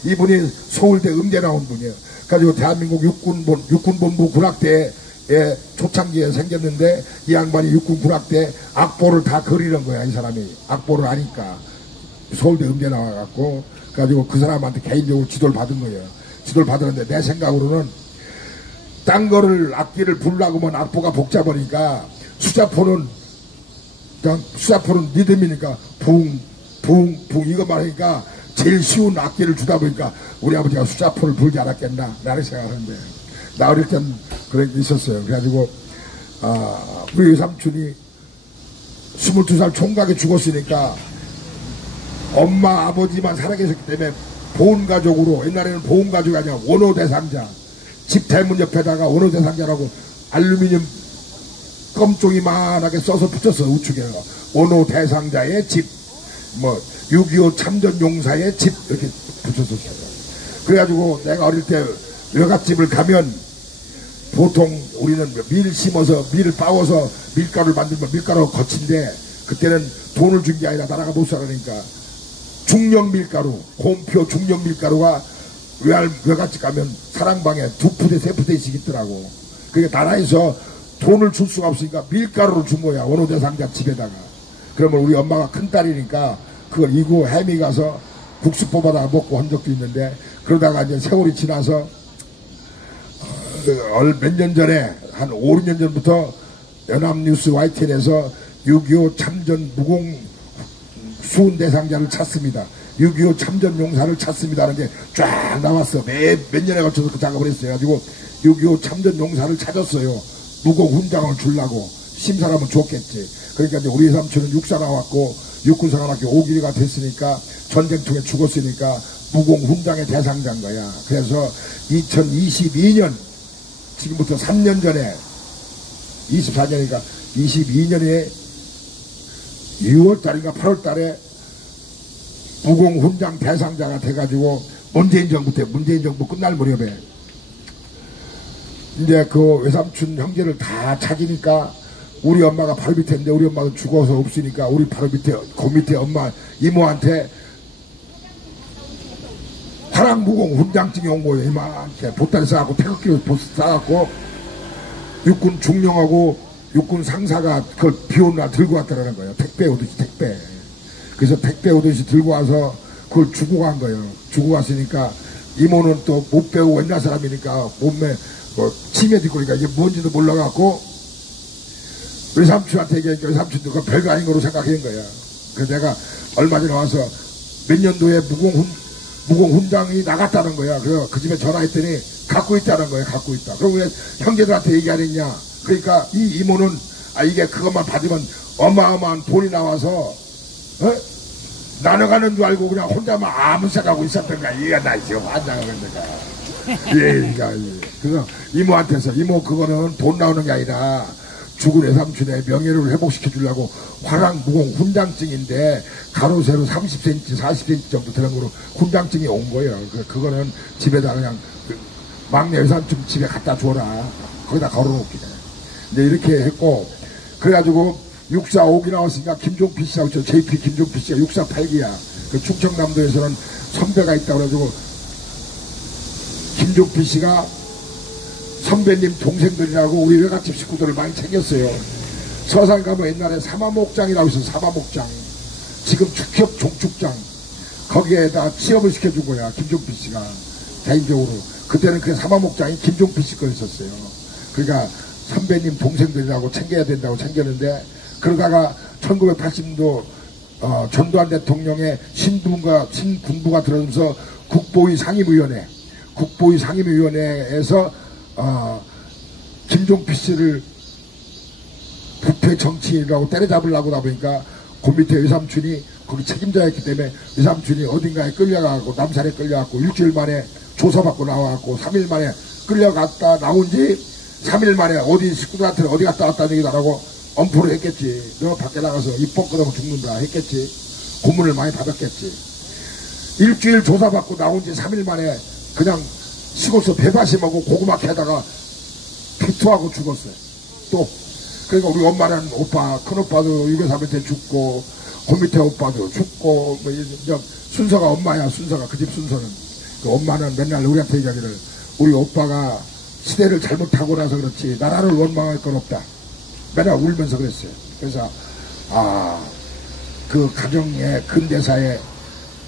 이분이 서울대 음대 나온 분이에요. 가지고 대한민국 육군본부 군악대에 초창기에 생겼는데 이 양반이 육군 군악대 악보를 다 그리는 거야. 이 사람이 악보를 아니까 서울대 음대 나와갖고 가지고 그 사람한테 개인적으로 지도를 받은 거예요. 지도를 받았는데 내 생각으로는 딴 거를 악기를 부르려고 하면 악보가 복잡하니까 수자포는 리듬이니까 붕 이것만 하니까 제일 쉬운 악기를 주다 보니까 우리 아버지가 수자포를 불지 않았겠나 나를 생각하는데 나 어릴 땐 그런 게 있었어요. 그래가지고 우리 외삼촌이 22살 총각에 죽었으니까 엄마 아버지만 살아계셨기 때문에 보훈가족으로 옛날에는 보훈가족이 아니라 원호대상자 집 대문 옆에다가 원호대상자라고 알루미늄 껌종이만하게 써서 붙였어. 우측에 원호대상자의 집 뭐 6.25 참전용사의 집 이렇게 붙였었어요. 그래가지고 내가 어릴 때 외갓집을 가면 보통 우리는 밀 심어서 밀을 빻아서 밀가루를 만들면 밀가루가 거친데 그때는 돈을 준 게 아니라 나라가 못 살아니까 중령밀가루 곰표 중령밀가루가 외갓집 가면 사랑방에 2푸대 3푸대씩 있더라고. 그게 나라에서 돈을 줄 수가 없으니까 밀가루를 준 거야. 원호대상자 집에다가. 그러면 우리 엄마가 큰딸이니까 그걸 이고 햄이 가서 국수 뽑아다가 먹고 한 적도 있는데 그러다가 이제 세월이 지나서 몇 년 전에 한 5, 6년 전부터 연합뉴스 YTN에서 6.25 참전 무공 수훈 대상자를 찾습니다. 6.25 참전 용사를 찾습니다 하는 게 쫙 나왔어. 몇 년에 걸쳐서 그 작업을 했어요. 가지고 6.25 참전 용사를 찾았어요. 무공 훈장을 주려고. 심사하면 좋겠지. 그러니까 이제 우리 삼촌은 육사 나왔고 육군사관학교 5기가 됐으니까 전쟁통에 죽었으니까 무공 훈장의 대상자인 거야. 그래서 2022년 지금부터 3년 전에 24년이니까 22년에 6월달인가 8월달에 무공훈장 대상자가 돼가지고 문재인 정부 때, 문재인 정부 끝날 무렵에 이제 그 외삼촌 형제를 다 찾으니까 우리 엄마가 바로 밑에 있는데 우리 엄마도 죽어서 없으니까 우리 바로 밑에 그 밑에 엄마 이모한테 화랑무공 훈장증이 온 거예요. 이만한테 보따리 싸갖고 태극기로 싸갖고 육군 중령하고 육군 상사가 그걸 비 오는 날 들고 왔다라는 거예요. 택배 오듯이 택배. 그래서 택배 오듯이 들고 와서 그걸 주고 간 거예요. 주고 왔으니까 이모는 또 못 배우고 옛날 사람이니까 몸에 뭐 침에 뒷거리니까 이게 뭔지도 몰라갖고 외삼촌한테 얘기하니까 외삼촌도 그거 별거 아닌 거로 생각한 거야. 그래서 내가 얼마 전에 와서 몇 년도에 무공훈장이 나갔다는 거야. 그래서 그 집에 전화했더니 갖고 있다는 거야. 갖고 있다. 그럼 왜 형제들한테 얘기 안 했냐. 그러니까 이 이모는 이게 그것만 받으면 어마어마한 돈이 나와서 나눠가는 줄 알고 그냥 혼자만 아무 생각하고 있었던 거야. 이게 나 지금 환장하는 거야. 그러니까 그래서 이모한테서 이모 그거는 돈 나오는 게 아니라 죽은 외삼촌의 명예를 회복시켜 주려고 화랑무공 훈장증인데 가로 세로 30cm 40cm 정도 되는 거로 훈장증이 온 거예요. 그거는 집에다 그냥 막내 외삼촌 집에 갖다 줘라. 거기다 걸어놓기. 이제 이렇게 했고 그래가지고 645기 나왔으니까 김종필 씨하고 저 JP 김종필 씨가 648기야. 그 충청남도에서는 선배가 있다고 그래가지고 김종필 씨가 선배님 동생들이라고 우리 외갓집 식구들을 많이 챙겼어요. 서산 가면 옛날에 사마목장이라고 있어요. 사마목장. 지금 축협 종축장. 거기에다 취업을 시켜준 거야. 김종필 씨가. 개인적으로. 그때는 그 사마목장이 김종필 씨 거였었어요. 그러니까 선배님 동생들이라고 챙겨야 된다고 챙겼는데 그러다가 1980년도 전두환 대통령의 신군부가 들어오면서 국보위 상임위원회에서 김종필 씨를 부패 정치인이라고 때려잡으려고 하다 보니까 그 밑에 외삼촌이 거기 책임자였기 때문에 외삼촌이 어딘가에 끌려가고 남산에 끌려가고 일주일 만에 조사받고 나와갖고 3일 만에 끌려갔다 나온 지 3일 만에 어디 식구들한테 어디 갔다 왔다는 얘기도 안 하고 엄포를 했겠지. 너 밖에 나가서 입 뻥끗하면 죽는다 했겠지. 고문을 많이 받았겠지. 일주일 조사받고 나온 지 3일 만에 그냥 시골서 배바심하고 고구마 캐다가 피투하고 죽었어요. 또 그러니까 우리 엄마는 오빠 큰오빠도 6.23 때 죽고 그 밑에 오빠도 죽고 뭐 이제 순서가 엄마야. 순서가 그 집 순서는 그 엄마는 맨날 우리한테 얘기하기를 우리 오빠가 시대를 잘못 타고 나서 그렇지 나라를 원망할 건 없다. 맨날 울면서 그랬어요. 그래서 그 가정의 근대사에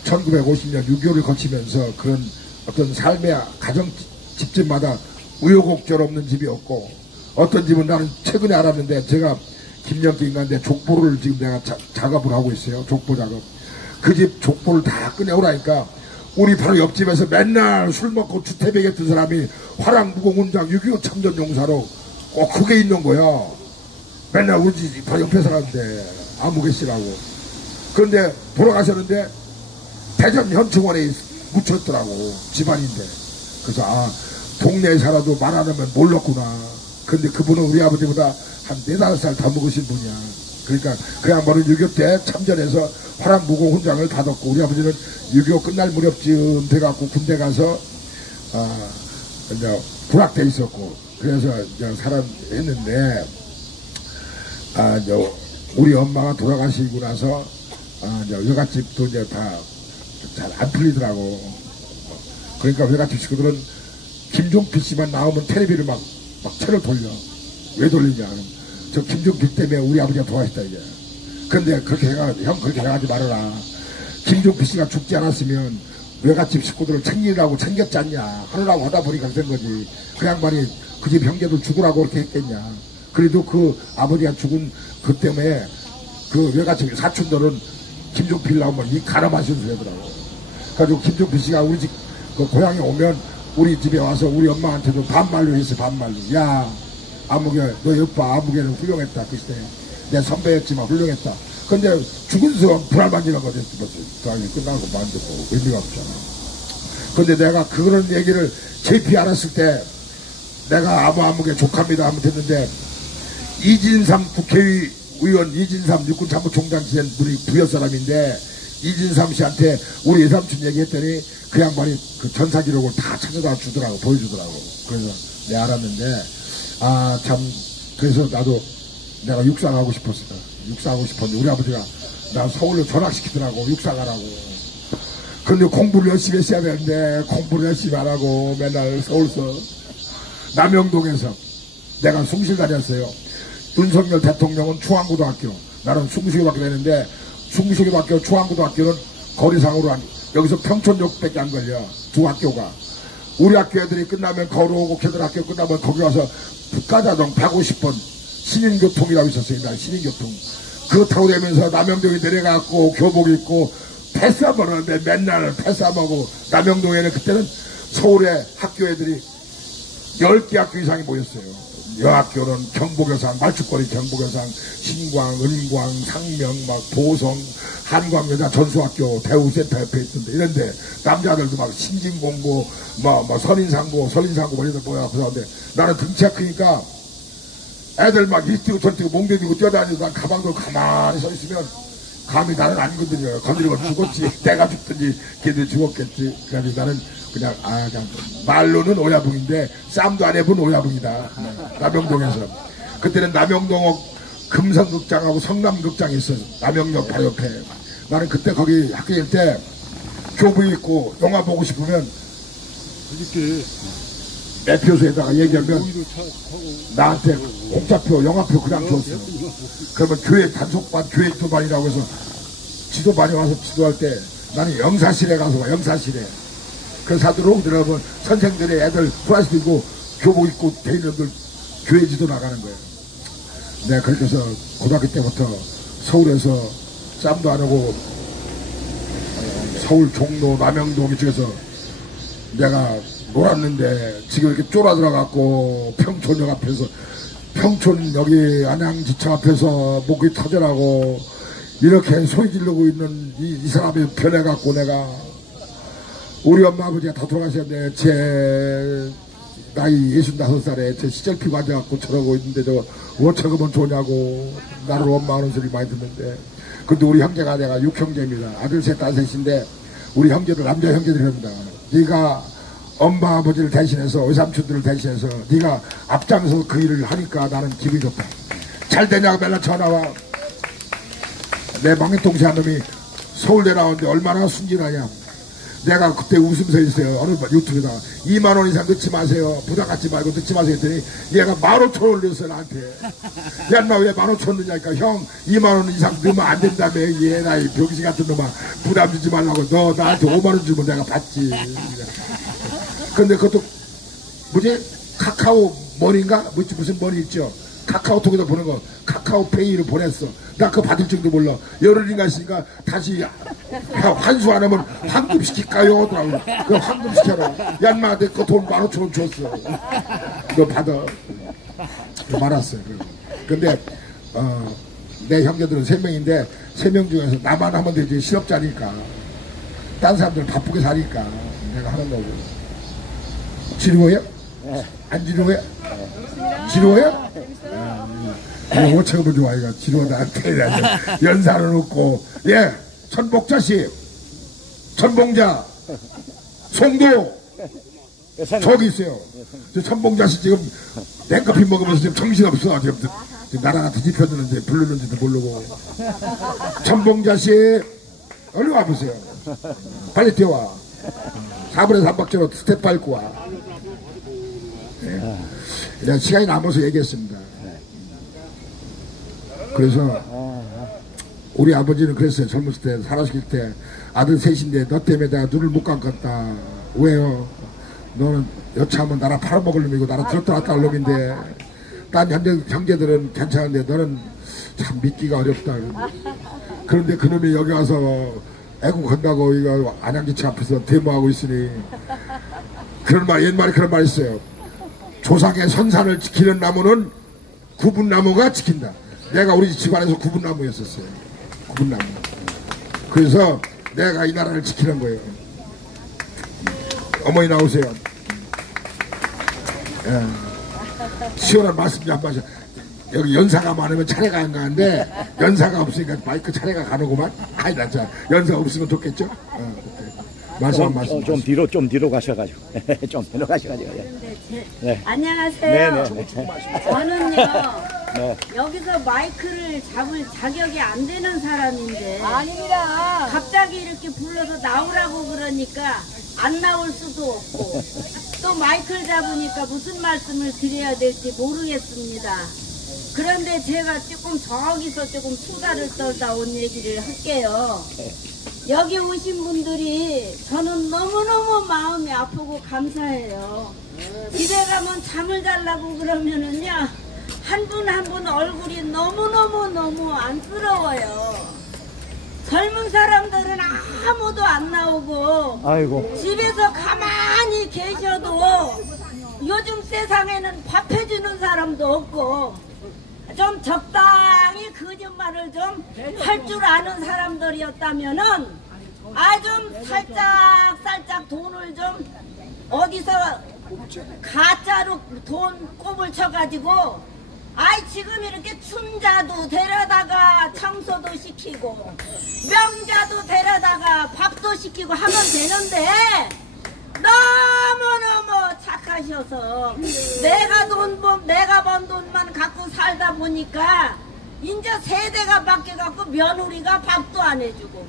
1950년 6.25를 거치면서 그런 어떤 삶의 가정 집집마다 우여곡절 없는 집이 없고 어떤 집은 나는 최근에 알았는데 제가 김영기 인간인데 족보를 지금 내가 작업을 하고 있어요. 족보 작업. 그 집 족보를 다 꺼내오라니까 우리 바로 옆집에서 맨날 술 먹고 주태백했던 사람이 화랑무공훈장 6.25 참전용사로 꼭 그게 있는 거야. 맨날 우리 집 바로 옆에 살았는데 아무개 씨라고. 그런데 돌아가셨는데 대전 현충원에 묻혔더라고. 집안인데. 그래서 동네에 살아도 말 안 하면 몰랐구나. 근데 그분은 우리 아버지보다 한 4-5살 더 먹으신 분이야. 그러니까 그 양반은 6.25 때 참전해서 화랑무공훈장을 받았고 우리 아버지는 6.25 끝날 무렵쯤 돼갖고 군대 가서 이제 불락돼 있었고 그래서 이제 살았는데 이제 우리 엄마가 돌아가시고 나서 이제 외갓집도 이제 다 잘 안 풀리더라고. 그러니까 외갓집 식구들은 김종필 씨만 나오면 텔레비를 막 채를 돌려. 왜 돌리냐. 저 김종필 때문에 우리 아버지가 돌아가셨다 이게. 근데 그렇게 형 그렇게 해가지 말아라. 김종필 씨가 죽지 않았으면 외갓집 식구들을 챙기려고 챙겼지 않냐. 하느라고 하다 보니까 된 거지. 그 양반이 그 집 형제도 죽으라고 그렇게 했겠냐. 그래도 그 아버지가 죽은 그 때문에 그 외갓집 사촌들은 김종필 나오면 이 가라마시는 소리더라고. 그래가지고 김종필 씨가 우리 집 그 고향에 오면 우리 집에 와서 우리 엄마한테도 반말로 했어. 반말로. 야 아무개 너 여빠 아무개는 훌륭했다. 그 시대에 내 선배였지만 훌륭했다. 근데 죽은 사람 불알만지는 거지. 도하기 끝나고 만들고 의미가 없잖아. 근데 내가 그런 얘기를 JP 알았을 때 내가 아무개 족합니다 하면 됐는데 이진삼 국회의원 이진삼 육군참모총장 지낸 우리 부여 사람인데 이진삼 씨한테 우리 예삼촌 얘기했더니 그 양반이 그 전사 기록을 다 찾아다 주더라고 보여주더라고. 그래서 내가 알았는데 아 참 그래서 나도 내가 육상하고 싶었어. 육상하고 싶었는데 우리 아버지가 나 서울로 전학시키더라고 육상하라고. 근데 공부를 열심히 했어야 되는데 공부를 열심히 안 하고 맨날 서울서 남영동에서 내가 숭실 다녔어요. 윤석열 대통령은 중앙고등학교 나는 숭실고등학교 다녔는데 숭실고등학교 중앙고등학교는 거리상으로 여기서 평촌역밖에 안 걸려 두 학교가. 우리 학교 애들이 끝나면 걸어오고 걔들 학교 끝나면 거기 와서 북가자동 150번 신인교통이라고 있었어요. 나 신인교통 그거 타고 다니면서 남영동에 내려가고 교복 입고 패스 먹었는데 맨날 패스 먹고 남영동에는 그때는 서울의 학교 애들이 10개 학교 이상이 모였어요. 여학교는 경복여상, 말죽거리 경복여상, 신광, 은광, 상명, 막 보성, 한광여자 전수학교, 대우센터 옆에 있던데 이런데 남자들도 막 신진공고, 뭐 선인상고 뭐 이런 데 모여. 그런데 나는 등치가 크니까 애들 막 이뛰고 저뛰고 몽둥이고 뛰어다니고 난 가방도 가만히 서 있으면 감히 나는 안 건드리고 죽었지. 내가 죽든지 걔들 죽었겠지. 그래서 나는 그냥 그냥 말로는 오야붕인데 쌈도 안 해본 오야붕이다. 남영동에서 그때는 남영동 금성극장하고 성남극장이 있어요. 남영역 바로 옆에. 나는 그때 거기 학교 다닐 때 교복 입고 영화 보고 싶으면 매표소에다가 얘기하면 나한테 공짜표 영화표 그냥 줬어. 그러면 교회 단속반 교회 지도반이라고 해서 지도반이 와서 지도할 때 나는 영사실에 가서 와. 영사실에 그 사도로 들어가면 선생들의 애들 프라이스 입고 교복 입고 대인들 교회 지도 나가는 거예요. 내가 그렇게 해서 고등학교 때부터 서울에서 쌈도 안 하고 서울 종로 남영동 이쪽에서 내가 놀았는데 지금 이렇게 쫄아들어갖고 평촌역 앞에서 평촌 여기 안양지청 앞에서 목이 터져나고 이렇게 소리 지르고 있는 이 사람이 변해갖고 내가 우리 엄마 아버지가 다 돌아가셨는데 제 나이 65살에 제 시절피가 앉아갖고 저러고 있는데 저 어쩌면 좋냐고 나를 원망하는 소리 많이 듣는데 근데 우리 형제가 내가 6형제입니다. 아들 셋 딸 셋인데 우리 형제들 남자 형제들이 합니다. 네가 엄마 아버지를 대신해서 외삼촌들을 대신해서 네가 앞장서 그 일을 하니까 나는 기분이 좋다. 잘 되냐고 맨날 전화와. 내 막내동생 한 놈이 서울대 나오는데 얼마나 순진하냐. 내가 그때 웃으면서 있어요. 어느 유튜브에다가 2만원 이상 넣지 마세요. 부담 갖지 말고 넣지 마세요 했더니 얘가 15,000원 넣었어 나한테. 야 인마 왜 15,000원 넣냐니까 형 2만원 이상 넣으면 안 된다며. 얘나 이 병신 같은 놈아 부담 주지 말라고. 너 나한테 5만원 주면 내가 받지. 근데 그것도 뭐지? 카카오 머니인가? 무슨 머니 있죠? 카카오톡에다 보낸 거 카카오페이로 보냈어. 나 그거 받을 줄도 몰라. 열흘인가 있으니까 다시 환수 안 하면 환급시킬까요? 그거 환급시켜라. 야 인마 내 거 돈 15,000원 줬어. 너 받아. 말았어요. 근데 내 형제들은 3명인데 3명 중에서 나만 하면 되지. 실업자니까 딴 사람들은 바쁘게 사니까 내가 하는 거고. 지루해요? 안 지루해요? 지루해요? 이거 어처구니 좋아. 이거 지루하 나한테 연사는 없고. 예, 천복자씨 천봉자 송도 저기 있어요. 저 천봉자씨 지금 냉커피 먹으면서 지금 정신없어. 지금 나라가 뒤집혀드는데 부르는지도 모르고. 천봉자씨 얼른 와보세요. 빨리 뛰어와. 4분의 3박자로 스텝 밟고 와. 네. 그냥 시간이 남아서 얘기했습니다. 그래서 우리 아버지는 그랬어요. 젊었을 때 살아시킬 때 아들 셋인데 너 때문에 내가 눈을 못 감겠다. 왜요? 너는 여차하면 나라 팔아먹을 놈이고 나라 들었다 놨다 할 놈인데 딴 형제들은 괜찮은데 너는 참 믿기가 어렵다. 그런데 그놈이 여기 와서 애국 건다고 이거 안양지청 앞에서 데모하고 있으니 그런 말 옛말에 그런 말 있어요. 조상의 선산을 지키는 나무는 구분나무가 지킨다. 내가 우리 집안에서 구분나무였었어요. 구분나무. 그래서 내가 이 나라를 지키는 거예요. 어머니 나오세요. 예. 시원한 말씀 좀 한번 하셔. 여기 연사가 많으면 차례가 안 가는데 연사가 없으니까 마이크 차례가 가는구만. 아이 나 참 연사 없으면 좋겠죠. 말씀 좀 뒤로 가셔가지고 좀 뒤로 가셔가지고. 네. 안녕하세요. 네. 저는요 네. 여기서 마이크를 잡을 자격이 안 되는 사람인데 아닙니다. 갑자기 이렇게 불러서 나오라고 그러니까 안 나올 수도 없고 또 마이크를 잡으니까 무슨 말씀을 드려야 될지 모르겠습니다. 그런데 제가 조금 저기서 조금 수다를 떨다 온 얘기를 할게요. 여기 오신 분들이 저는 너무너무 마음이 아프고 감사해요. 집에 가면 잠을 자려고 그러면은요 한 분 한 분 얼굴이 너무 안쓰러워요. 젊은 사람들은 아무도 안 나오고 아이고. 집에서 가만히 계셔도 요즘 세상에는 밥 해주는 사람도 없고 좀 적당히 거짓말을 좀 할 줄 아는 사람들이었다면은 좀 살짝 돈을 좀 어디서 가짜로 돈 꼽을 쳐가지고 지금 이렇게 춘자도 데려다가 청소도 시키고 명자도 데려다가 밥도 시키고 하면 되는데 너무너무 착하셔서 내가 번 돈만 갖고 살다 보니까 이제 세대가 바뀌어갖고 며느리가 밥도 안 해주고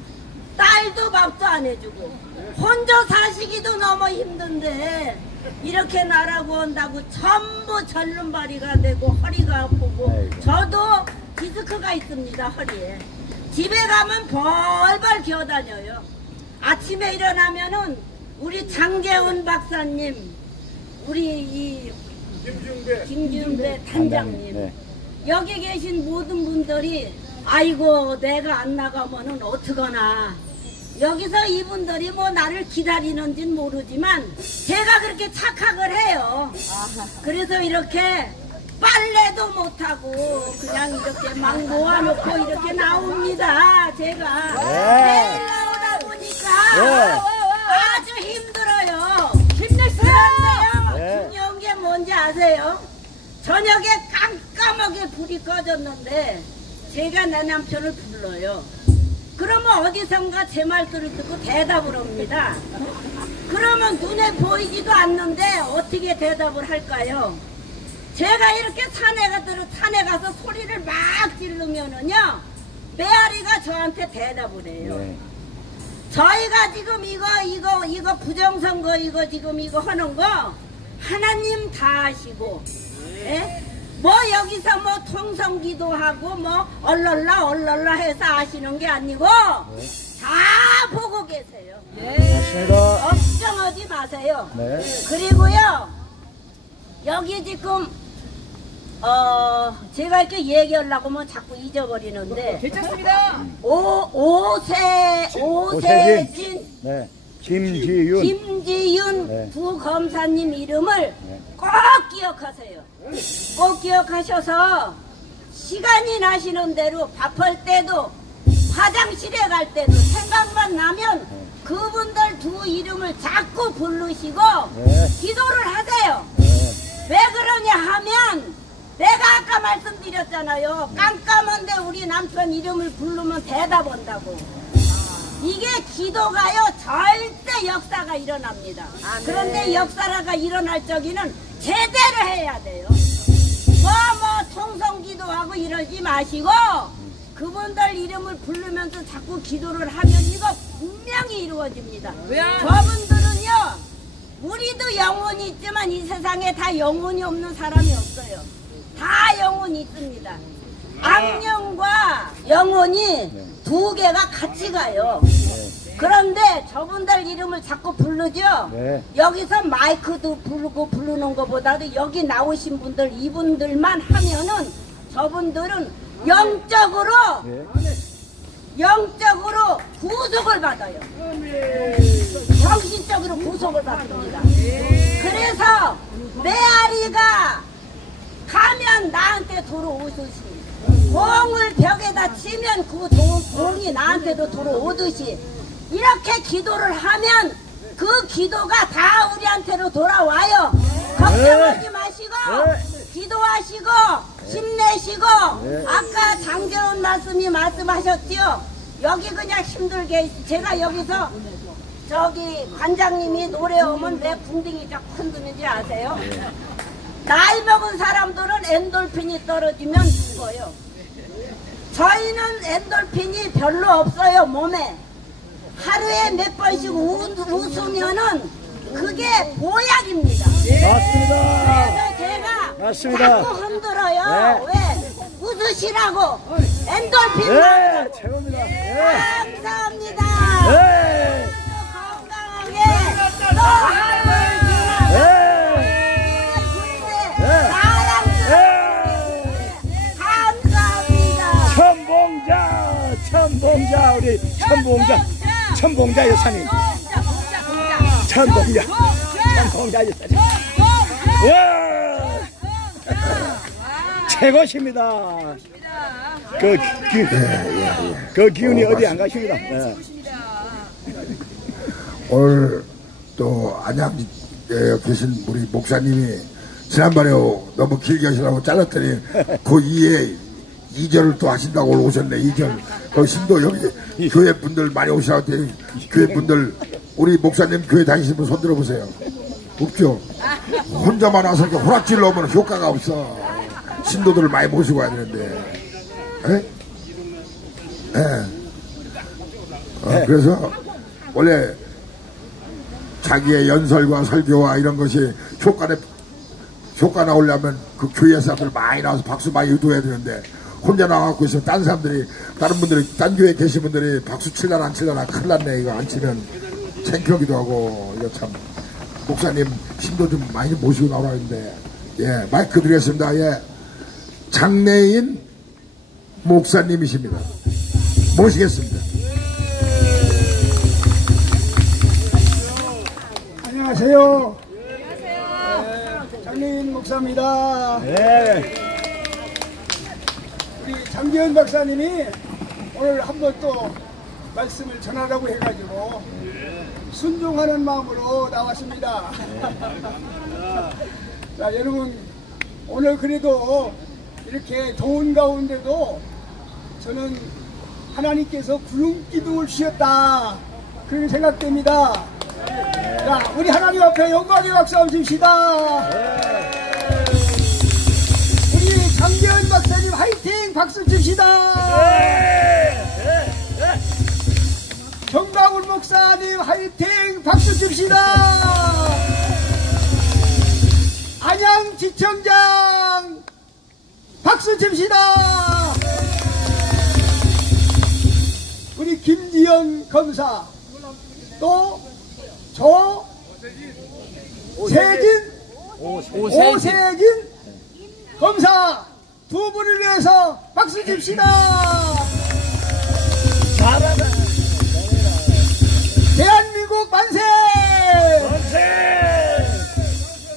딸도 밥도 안 해주고 혼자 사시기도 너무 힘든데 이렇게 나라고 온다고 전부 절름발이가 되고 허리가 아프고 저도 디스크가 있습니다. 허리에 집에 가면 벌벌 기어다녀요. 아침에 일어나면은 우리 장재훈 박사님 우리 이 김준배 단장님 네. 여기 계신 모든 분들이 아이고 내가 안 나가면은 어떡하나 여기서 이분들이 뭐 나를 기다리는진 모르지만 제가 그렇게 착각을 해요. 그래서 이렇게 빨래도 못하고 그냥 이렇게 막 모아놓고 이렇게 나옵니다. 제가 매일 나오다 보니까 아주 힘들어요. 힘내세요. 중요한 게 뭔지 아세요? 저녁에 깜깜하게 불이 꺼졌는데 제가 내 남편을 불러요. 그러면 어디선가 제 말소리를 듣고 대답을 합니다. 그러면 눈에 보이지도 않는데 어떻게 대답을 할까요? 제가 이렇게 산에 가서 소리를 막 지르면은요 메아리가 저한테 대답을 해요. 저희가 지금 이거 부정선거 이거 하는 거 하나님 다 아시고 뭐 여기서 뭐 통성기도하고 뭐 얼랄라 해서 아시는 게 아니고 다 보고 계세요. 맞습니다. 걱정하지 마세요. 네. 그리고요 여기 지금 제가 이렇게 얘기하려고 하면 자꾸 잊어버리는데 괜찮습니다. 오세진 네. 김지윤 네. 부검사님 이름을 꼭 기억하세요. 꼭 기억하셔서 시간이 나시는 대로 밥할 때도 화장실에 갈 때도 생각만 나면 그분들 두 이름을 자꾸 부르시고 기도를 하세요. 왜 그러냐 하면 내가 아까 말씀드렸잖아요. 깜깜한데 우리 남편 이름을 부르면 대답한다고. 이게 기도가요 절대 역사가 일어납니다. 그런데 역사가 일어날 적에는 제대로 해야 돼요. 뭐 통성기도하고 이러지 마시고 그분들 이름을 부르면서 자꾸 기도를 하면 이거 분명히 이루어집니다. 저분들은요 우리도 영혼이 있지만 이 세상에 다 영혼이 없는 사람이 없어요. 다 영혼이 있습니다. 악령과 영혼이 두 개가 같이 가요. 그런데 저분들 이름을 자꾸 부르죠. 여기서 마이크도 부르는 것보다도 여기 나오신 분들 이분들만 하면은 저분들은 영적으로 구속을 받아요. 정신적으로 구속을 받습니다. 그래서 메아리가 가면 나한테 돌아오듯이 공을 벽에다 치면 그 공이 나한테도 돌아오듯이 이렇게 기도를 하면 그 기도가 다 우리한테로 돌아와요. 걱정하지 마시고 기도하시고 힘내시고 아까 장재원 말씀하셨지요. 여기 그냥 힘들게 제가 여기서 저기 관장님이 노래 오면 왜 궁둥이 자꾸 흔드는지 아세요? 나이 먹은 사람들은 엔돌핀이 떨어지면 죽어요. 저희는 엔돌핀이 별로 없어요. 몸에 하루에 몇 번씩 웃으면은 그게 보약입니다. 맞습니다. 그래서 제가 맞습니다. 자꾸 흔들어요. 네. 왜? 웃으시라고 엔돌핀 네, 최고입니다. 네. 감사합니다. 네. 건강하게 또 하루를 네. 사랑스럽게 감사합니다. 천봉자 우리 천봉자 여사님. 천봉자 여사님. 와, 최고십니다. 그 기운이 어디 안 가십니다. 네. 오늘 또 안양에 계신 우리 목사님이 지난번에 너무 길게 하시라고 잘랐더니 그 이에 2절을 또 하신다고 오셨네. 2절. 그 신도 여기 교회 분들 많이 오시라고 했더니 교회 분들 우리 목사님 교회 다니시는 분 손 들어보세요. 없죠? 혼자만 와서 이렇게 호락질 넣으면 효과가 없어. 신도들을 많이 모시고 와야 되는데. 그래서 원래 자기의 연설과 설교와 이런 것이 효과 나오려면 그 교회 사람들 많이 나와서 박수 많이 유도해야 되는데 혼자 나와갖고 있으면 다른 사람들이 다른 분들이 딴 교회에 계신 분들이 박수 칠라나 안 칠라나 큰일 났네. 이거 안 치면 창피하기도 하고 이거 참 목사님 신도 좀 많이 모시고 나오라 했는데 예 마이크 드리겠습니다. 예 장래인 목사님이십니다. 모시겠습니다. 안녕하세요. 네, 장래인 목사입니다. 네. 우리 장재원 박사님이 오늘 한번 또 말씀을 전하라고 해가지고 순종하는 마음으로 나왔습니다. 자, 여러분 오늘 그래도 이렇게 더운 가운데도 저는 하나님께서 구름 기둥을 주셨다 그렇게 생각됩니다. 자, 우리 하나님 앞에 영광의 박수 한번 칩시다. 우리 장재원 박사님 화이팅 박수 칩시다. 정강훈 목사님 화이팅 박수 칩시다. 안양지청장 박수 칩시다. 우리 김지영 검사 또 오세진 검사 두 분을 위해서 박수 칩시다. 대한민국 만세!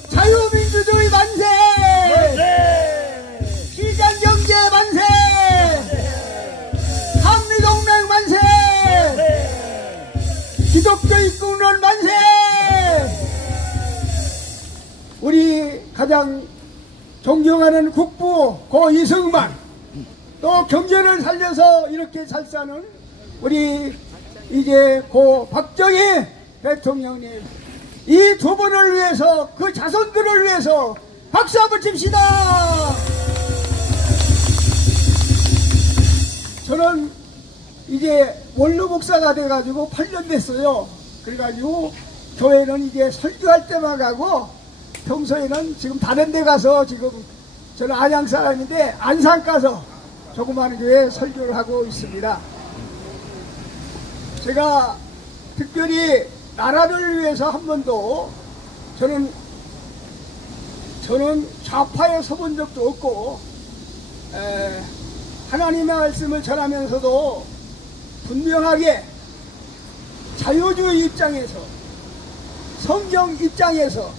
자유민주주의 만세! 시장경제 만세! 한미동맹 만세! 기독교인권 만세! 우리 가장 존경하는 국부 고 이승만 또 경제를 살려서 이렇게 잘 사는 우리 이제 고 박정희 대통령님 이 두 분을 위해서 그 자손들을 위해서 박수 한번 칩시다. 저는 이제 원로 목사가 돼가지고 8년 됐어요. 그래가지고 교회는 이제 설교할 때만 가고 평소에는 지금 다른 데 가서 지금 저는 안양 사람인데 안산 가서 조그마한 교회 설교를 하고 있습니다. 제가 특별히 나라를 위해서 한 번도 저는 좌파에 서본 적도 없고 하나님의 말씀을 전하면서도 분명하게 자유주의 입장에서 성경 입장에서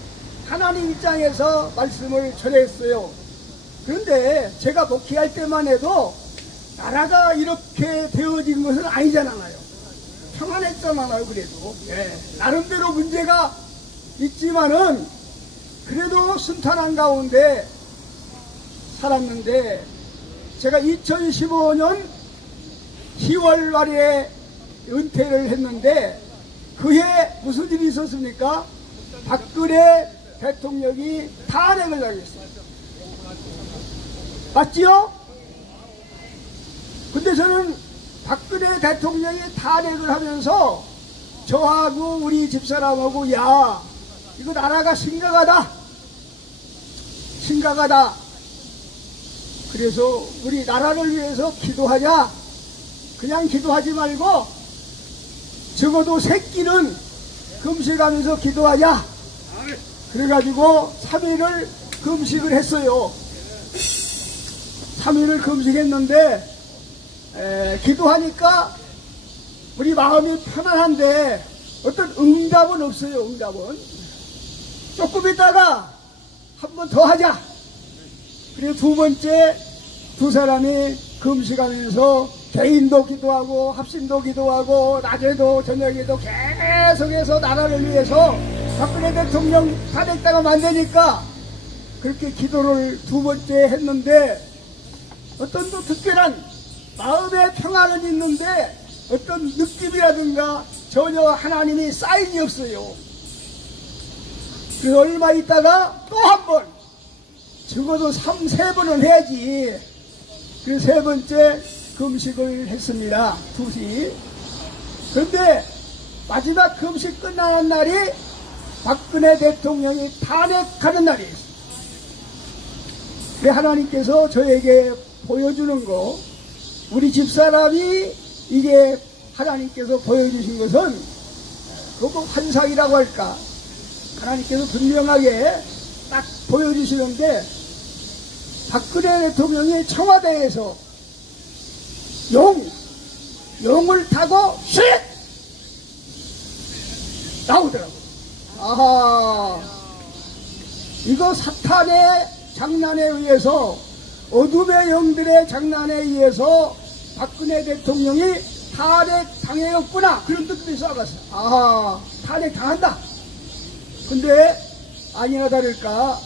하나님 입장에서 말씀을 전했어요. 그런데 제가 목회할 때만 해도 나라가 이렇게 되어진 것은 아니잖아요. 평안했잖아요. 그래도 나름대로 문제가 있지만은 그래도 순탄한 가운데 살았는데 제가 2015년 10월 말에 은퇴를 했는데 그해 무슨 일이 있었습니까? 박근혜 대통령이 탄핵을 당했어요. 맞지요? 근데 저는 박근혜 대통령이 탄핵을 하면서 저하고 우리 집사람하고 야 이거 나라가 심각하다. 그래서 우리 나라를 위해서 기도하자. 그냥 기도하지 말고 적어도 3끼는 금식하면서 기도하자. 그래가지고 3일을 금식을 했어요. 3일을 금식했는데 기도하니까 우리 마음이 편안한데 어떤 응답은 없어요. 응답은 조금 있다가 한 번 더 하자. 그리고 두 번째 두 사람이 금식하면서 개인도 기도하고 합심도 기도하고 낮에도 저녁에도 계속해서 나라를 위해서 박근혜 대통령 탄핵당하면 안 되니까 그렇게 기도를 두 번째 했는데 어떤 또 특별한 마음의 평안은 있는데 어떤 느낌이라든가 전혀 하나님이 사인이 없어요. 그래서 얼마 있다가 또 한 번 적어도 3-4번은 해야지. 그래서 3번째 금식을 했습니다. 2시. 그런데 마지막 금식 끝나는 날이 박근혜 대통령이 탄핵하는 날이에요. 그래 하나님께서 저에게 보여주는 거, 우리 집사람이 이게 하나님께서 보여주신 것은 그거 환상이라고 할까, 하나님께서 분명하게 딱 보여주시는데 박근혜 대통령이 청와대에서 용을 타고 쉿 나오더라고. 아하, 이거 사탄의 장난에 의해서, 어둠의 영들의 장난에 의해서 박근혜 대통령이 탄핵 당했구나, 그런 뜻들이 쏴봤어. 아하, 탄핵 당한다. 근데 아니나 다를까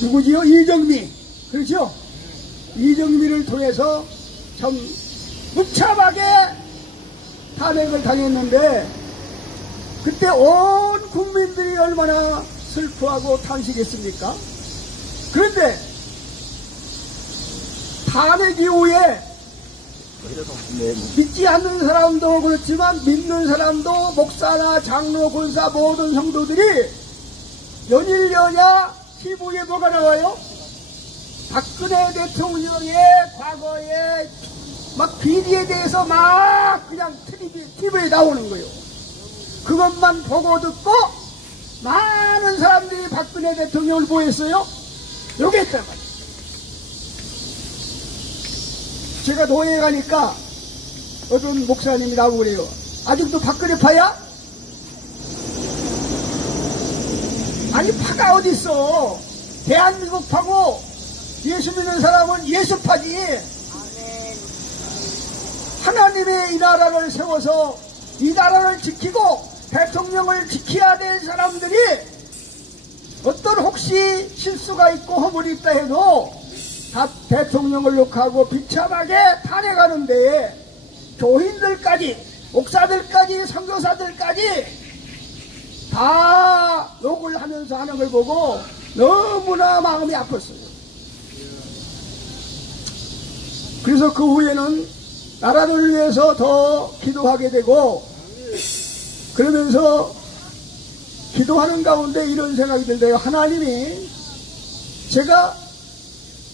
누구지요? 이정미. 그렇죠? 이정미를 통해서 참 무참하게 탄핵을 당했는데 그때 온 국민들이 얼마나 슬퍼하고 탄식했습니까? 그런데 탄핵 이후에 믿지 않는 사람도 그렇지만 믿는 사람도 목사나 장로, 권사 모든 성도들이 연일연야 TV에 뭐가 나와요? 박근혜 대통령의 과거에 막 비리에 대해서 막 그냥 TV에 나오는 거예요. 그것만 보고 듣고 많은 사람들이 박근혜 대통령을 보였어요. 요게 있단 말이에요. 제가 노예에 가니까 어떤 목사님이 나오고 그래요. 아직도 박근혜파야? 아니, 파가 어딨어. 대한민국 파고 예수 믿는 사람은 예수파지. 하나님의 이 나라를 세워서 이 나라를 지키고 대통령을 지켜야 될 사람들이 어떤 혹시 실수가 있고 허물이 있다 해도 다 대통령을 욕하고 비참하게 탄핵하는데 교인들까지, 목사들까지, 선교사들까지 다 욕을 하면서 하는 걸 보고 너무나 마음이 아팠어요. 그래서 그 후에는 나라를 위해서 더 기도하게 되고, 그러면서 기도하는 가운데 이런 생각이 들대요. 하나님이 제가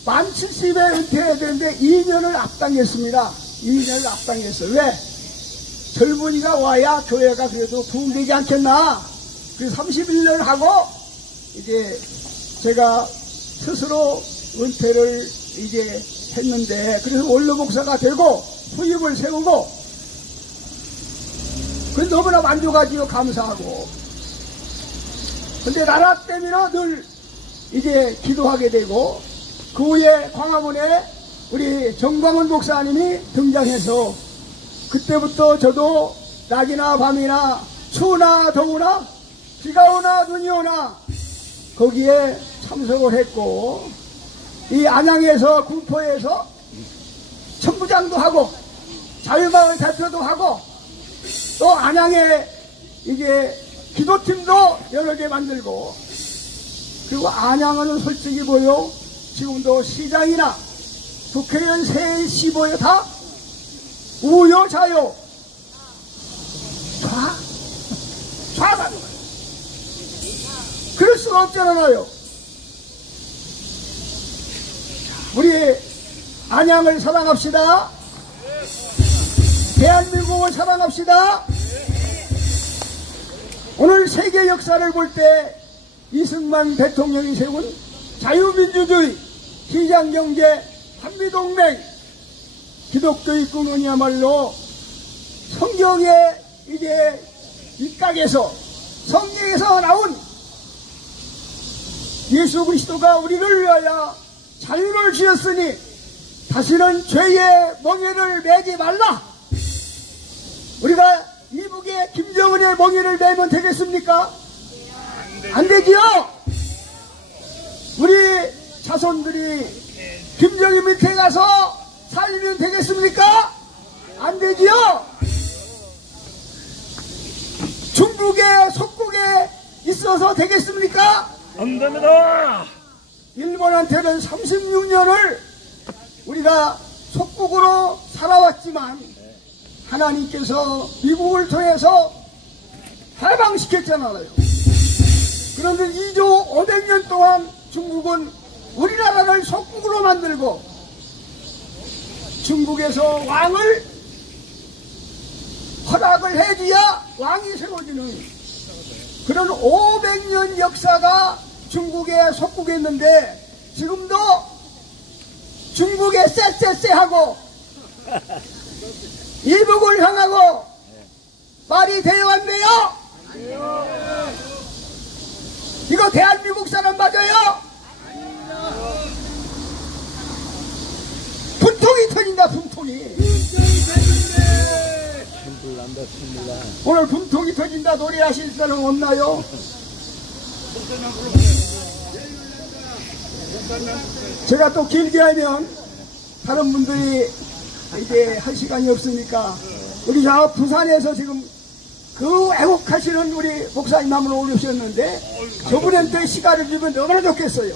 만 70에 은퇴해야 되는데 2년을 앞당겼습니다. 2년을 앞당겼어요. 왜? 젊은이가 와야 교회가 그래도 부흥되지 않겠나. 그래서 31년을 하고 이제 제가 스스로 은퇴를 이제 했는데, 그래서 원로 목사가 되고 후임을 세우고, 그 너무나 만족하지요. 감사하고. 근데 나라 때문에 늘 이제 기도하게 되고, 그 후에 광화문에 우리 정광훈 목사님이 등장해서 그때부터 저도 낮이나 밤이나 추우나 더우나 비가 오나 눈이 오나 거기에 참석을 했고, 이 안양에서 군포에서 천부장도 하고 자유마을 대표도 하고 또 안양에 이게 기도팀도 여러 개 만들고, 그리고 안양은 솔직히 뭐요, 지금도 시장이나 국회의원 새 시보에 다 우요자요 좌가는 거예요. 그럴 수가 없잖아요. 우리 안양을 사랑합시다. 대한민국을 사랑합시다. 오늘 세계 역사를 볼 때 이승만 대통령이 세운 자유민주주의, 시장경제, 한미동맹, 기독교의 근원이야말로 성경에 이제 입각에서 성경에서 나온 예수 그리스도가 우리를 위하여 자유를 주셨으니 다시는 죄의 멍에를 매지 말라. 우리가 이북의 김정은의 멍에를 매면 되겠습니까? 안 되지요. 우리 자손들이 김정은 밑에 가서 살면 되겠습니까? 안 되지요. 중국의 속국에 있어서 되겠습니까? 안 됩니다. 일본한테는 36년을 우리가 속국으로 살아왔지만 하나님께서 미국을 통해서 해방시켰잖아요. 그런데 2조 500년 동안 중국은 우리나라를 속국으로 만들고 중국에서 왕을 허락을 해줘야 왕이 세워지는 그런 500년 역사가 중국에 속국에 있는데, 지금도 중국에 쎄쎄쎄하고 이북을 향하고 말이 되어 왔네요. 이거 대한민국 사람 맞아요? 분통이 터진다. 분통이 오늘 분통이 터진다 노래하실 사람 없나요? 제가 또 길게 하면 다른 분들이 이제 할 시간이 없으니까, 우리 저 부산에서 지금 그 애국하시는 우리 목사님 한 분 오셨는데, 저분한테 또 시간을 주면 너무나 좋겠어요.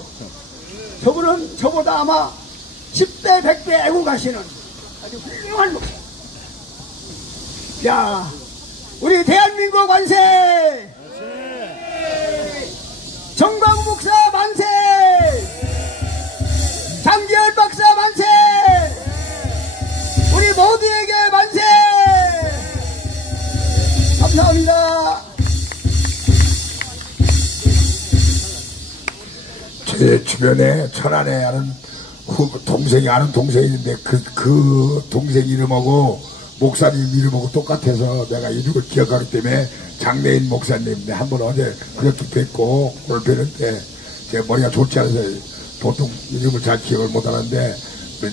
저분은 저보다 아마 10배 100배 애국하시는 아주 훌륭한 목사. 야, 우리 대한민국 만세! 정광 목사 만세! 장기현 박사 만세! 우리 모두에게 만세! 감사합니다. 제 주변에 천안에 아는 동생이 아는 동생이 있는데 그 동생 이름하고 목사님 이름하고 똑같아서 내가 이름을 기억하기 때문에 장래인 목사님, 한번 어제 그렇게 뵙고 오늘 뵈는데 제 머리가 좋지 않아서 보통 이름을 잘 기억을 못하는데,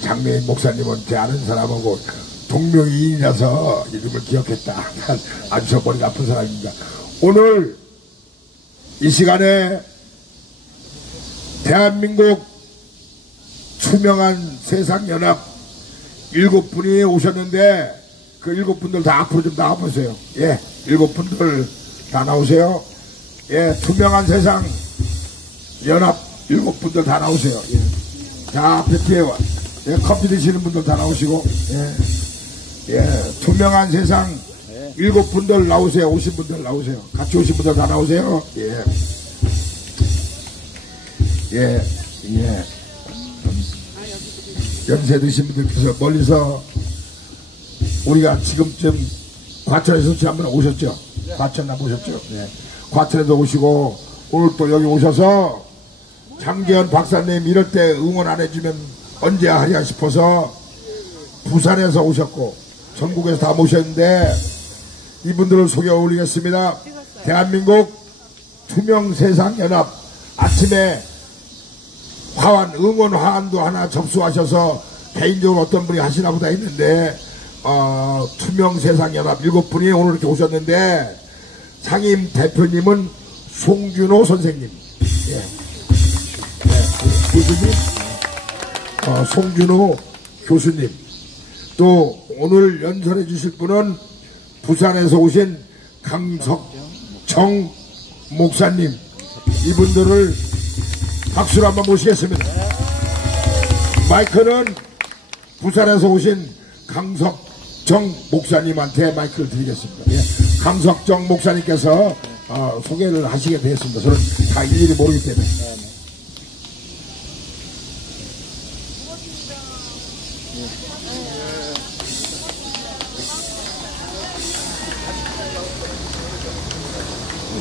장래인 목사님은 제 아는 사람하고 동명이인이라서 이름을 기억했다. 아주 저 머리 나쁜 사람입니다. 오늘 이 시간에 대한민국 투명한 세상연합 7분이 오셨는데, 그 7분들 다 앞으로 좀 나와보세요. 예, 7분들 다 나오세요. 예, 투명한 세상 연합 7분들 다 나오세요. 예. 자, 앞에 뒤에 와. 예, 커피 드시는 분들 다 나오시고, 예, 투명한 세상 7분들 나오세요. 오신 분들 나오세요. 같이 오신 분들 다 나오세요. 예. 연세 드신 분들께서 멀리서 우리가 지금쯤 과천에서 지난번에 오셨죠? 과천 나보셨죠? 네. 과천에도 오시고 오늘 또 여기 오셔서 장기현 박사님 이럴 때 응원 안 해주면 언제 하랴 싶어서 부산에서 오셨고 전국에서 다 모셨는데 이분들을 소개 올리겠습니다. 대한민국 투명세상연합 아침에 화환, 응원 화환도 하나 접수하셔서 개인적으로 어떤 분이 하시나 보다 했는데 투명세상연합 7분이 오늘 이렇게 오셨는데 상임 대표님은 송준호 선생님, 예. 교수님, 송준호 교수님, 또 오늘 연설해 주실 분은 부산에서 오신 강석정 목사님, 이분들을 박수로 한번 모시겠습니다. 마이크는 부산에서 오신 강석정 목사님한테 마이크를 드리겠습니다. 예. 강석정 목사님께서 소개를 하시게 되었습니다. 저는 다 일일이 모르기 때문에.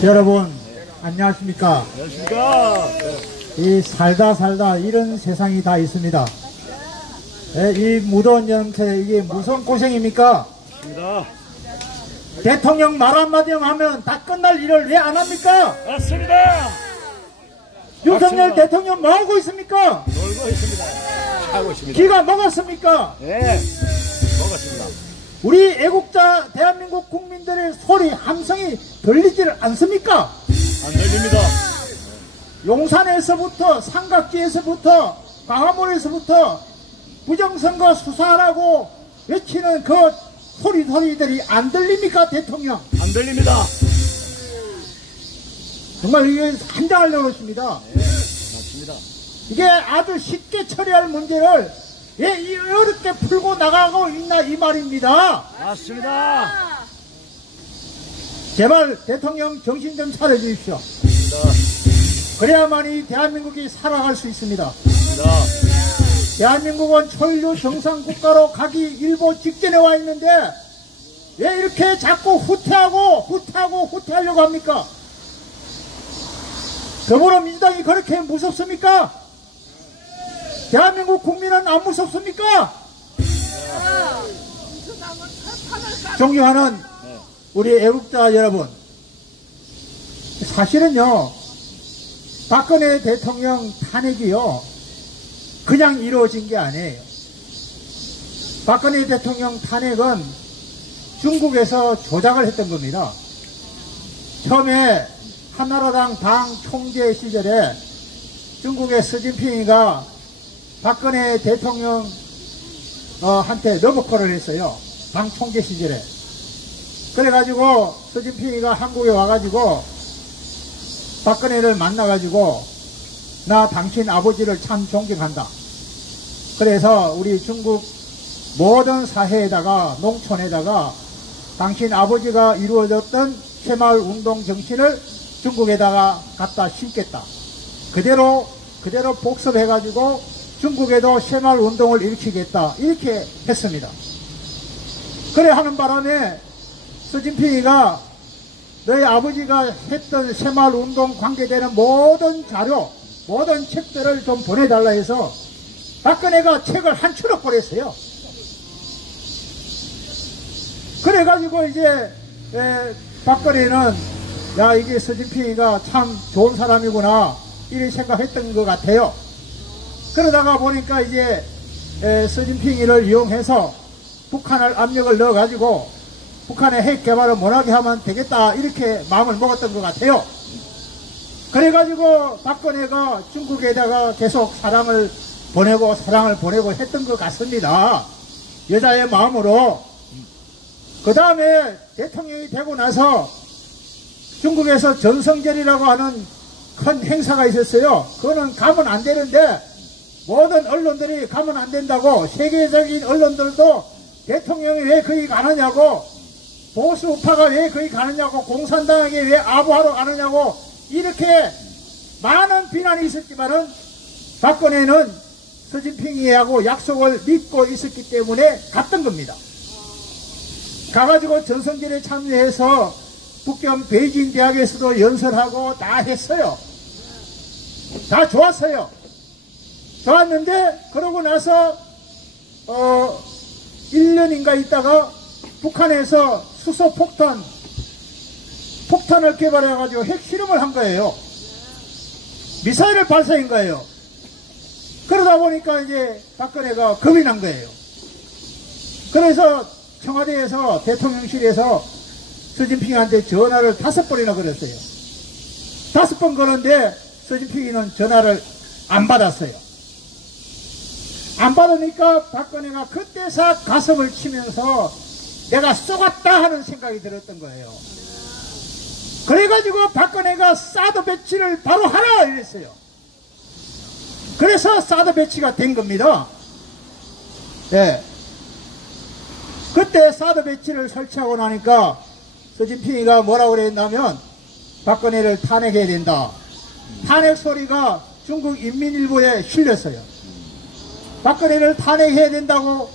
여러분 안녕하십니까? 이 살다 이런 세상이 다 있습니다. 이 무더운 여름새 이게 무슨 고생입니까? 대통령 말 한마디 하면 다 끝날 일을 왜 안 합니까? 맞습니다. 윤석열 대통령 뭐 하고 있습니까? 놀고 있습니다. 하고 있습니다. 기가 먹었습니까? 네, 먹었습니다. 우리 애국자 대한민국 국민들의 소리 함성이 들리지를 않습니까? 안 들립니다. 용산에서부터 삼각지에서부터 광화문에서부터 부정선거 수사하라고 외치는 그 소리들이 안 들립니까? 대통령 안 들립니다. 정말 이게 한장하려고 했습니다. 맞습니다. 이게 아주 쉽게 처리할 문제를 왜 이렇게 풀고 나가고 있나 이 말입니다. 맞습니다. 제발 대통령 정신 좀 차려주십시오. 그래야만이 대한민국이 살아갈 수 있습니다. 대한민국은 초일류 정상국가로 가기 일보 직전에 와 있는데 왜 이렇게 자꾸 후퇴하려고 합니까? 더불어민주당이 그렇게 무섭습니까? 대한민국 국민은 안 무섭습니까? 존경하는 우리 애국자 여러분, 사실은요 박근혜 대통령 탄핵이요 그냥 이루어진 게 아니에요. 박근혜 대통령 탄핵은 중국에서 조작을 했던 겁니다. 처음에 한나라당 당 총재 시절에 중국의 시진핑이가 박근혜 대통령 한테 러브콜을 했어요. 당 총재 시절에. 그래가지고 시진핑이가 한국에 와가지고 박근혜를 만나가지고 나 당신 아버지를 참 존경한다. 그래서 우리 중국 모든 사회에다가 농촌에다가 당신 아버지가 이루어졌던 새마을 운동 정신을 중국에다가 갖다 심겠다. 그대로 복습해가지고 중국에도 새마을 운동을 일으키겠다. 이렇게 했습니다. 그래 하는 바람에 시진핑이가 너희 아버지가 했던 새마을 운동 관계되는 모든 자료, 모든 책들을 좀 보내달라 해서 박근혜가 책을 한 추럭 보냈어요. 그래가지고 이제 박근혜는 야 이게 시진핑이가 참 좋은 사람이구나 이렇게 생각했던 것 같아요. 그러다가 보니까 이제 시진핑이를 이용해서 북한을 압력을 넣어가지고 북한의 핵 개발을 못하게 하면 되겠다 이렇게 마음을 먹었던 것 같아요. 그래가지고 박근혜가 중국에다가 계속 사랑을 보내고 했던 것 같습니다. 여자의 마음으로. 그 다음에 대통령이 되고 나서 중국에서 전성절이라고 하는 큰 행사가 있었어요. 그거는 가면 안 되는데 모든 언론들이 가면 안 된다고, 세계적인 언론들도 대통령이 왜 거기 가느냐고, 보수 우파가 왜 거기 가느냐고, 공산당에게 왜 아부하러 가느냐고 이렇게 많은 비난이 있었지만은 박근혜는 시진핑이하고 약속을 믿고 있었기 때문에 갔던 겁니다. 가가지고 전성절에 참여해서 북경 베이징 대학에서도 연설하고 다 했어요. 다 좋았어요. 좋았는데 그러고 나서 1년인가 있다가 북한에서 수소 폭탄을 개발해가지고 핵실험을 한 거예요. 미사일을 발사한 거예요. 그러다 보니까 이제 박근혜가 겁이 난 거예요. 그래서 청와대에서 대통령실에서 시진핑한테 전화를 5번이나 걸었어요. 5번 거는데 서진평이는 전화를 안 받았어요. 안 받으니까 박근혜가 그때서 가슴을 치면서 내가 쏘갔다 하는 생각이 들었던 거예요. 그래가지고 박근혜가 사드 배치를 바로 하라 이랬어요. 그래서 사드 배치가 된 겁니다. 예. 그때 사드 배치를 설치하고 나니까 서진평이가 뭐라고 그랬냐면 박근혜를 탄핵해야 된다. 탄핵 소리가 중국 인민일보에 실렸어요. 박근혜를 탄핵해야 된다고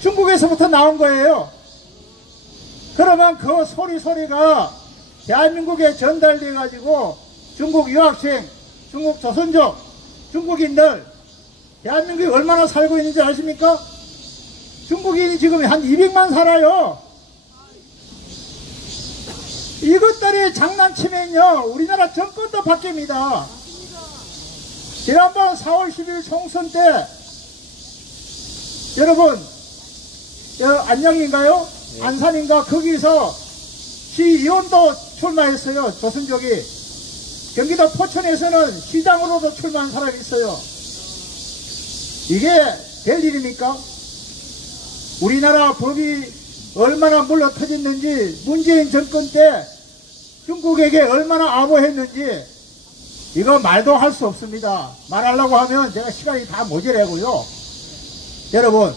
중국에서부터 나온 거예요. 그러면 그 소리가 대한민국에 전달돼 가지고 중국 유학생, 중국 조선족, 중국인들 대한민국에 얼마나 살고 있는지 아십니까? 중국인이 지금 한 200만 살아요. 이것들이 장난치면요 우리나라 정권도 바뀝니다. 지난번 4월 10일 총선 때 여러분 안양인가요? 네. 안산인가 거기서 시의원도 출마했어요. 조선족이. 경기도 포천에서는 시장으로도 출마한 사람이 있어요. 이게 될 일입니까? 우리나라 법이 얼마나 물러터졌는지, 문재인 정권 때 중국에게 얼마나 암호했는지 이거 말도 할 수 없습니다. 말하려고 하면 제가 시간이 다 모자라고요. 여러분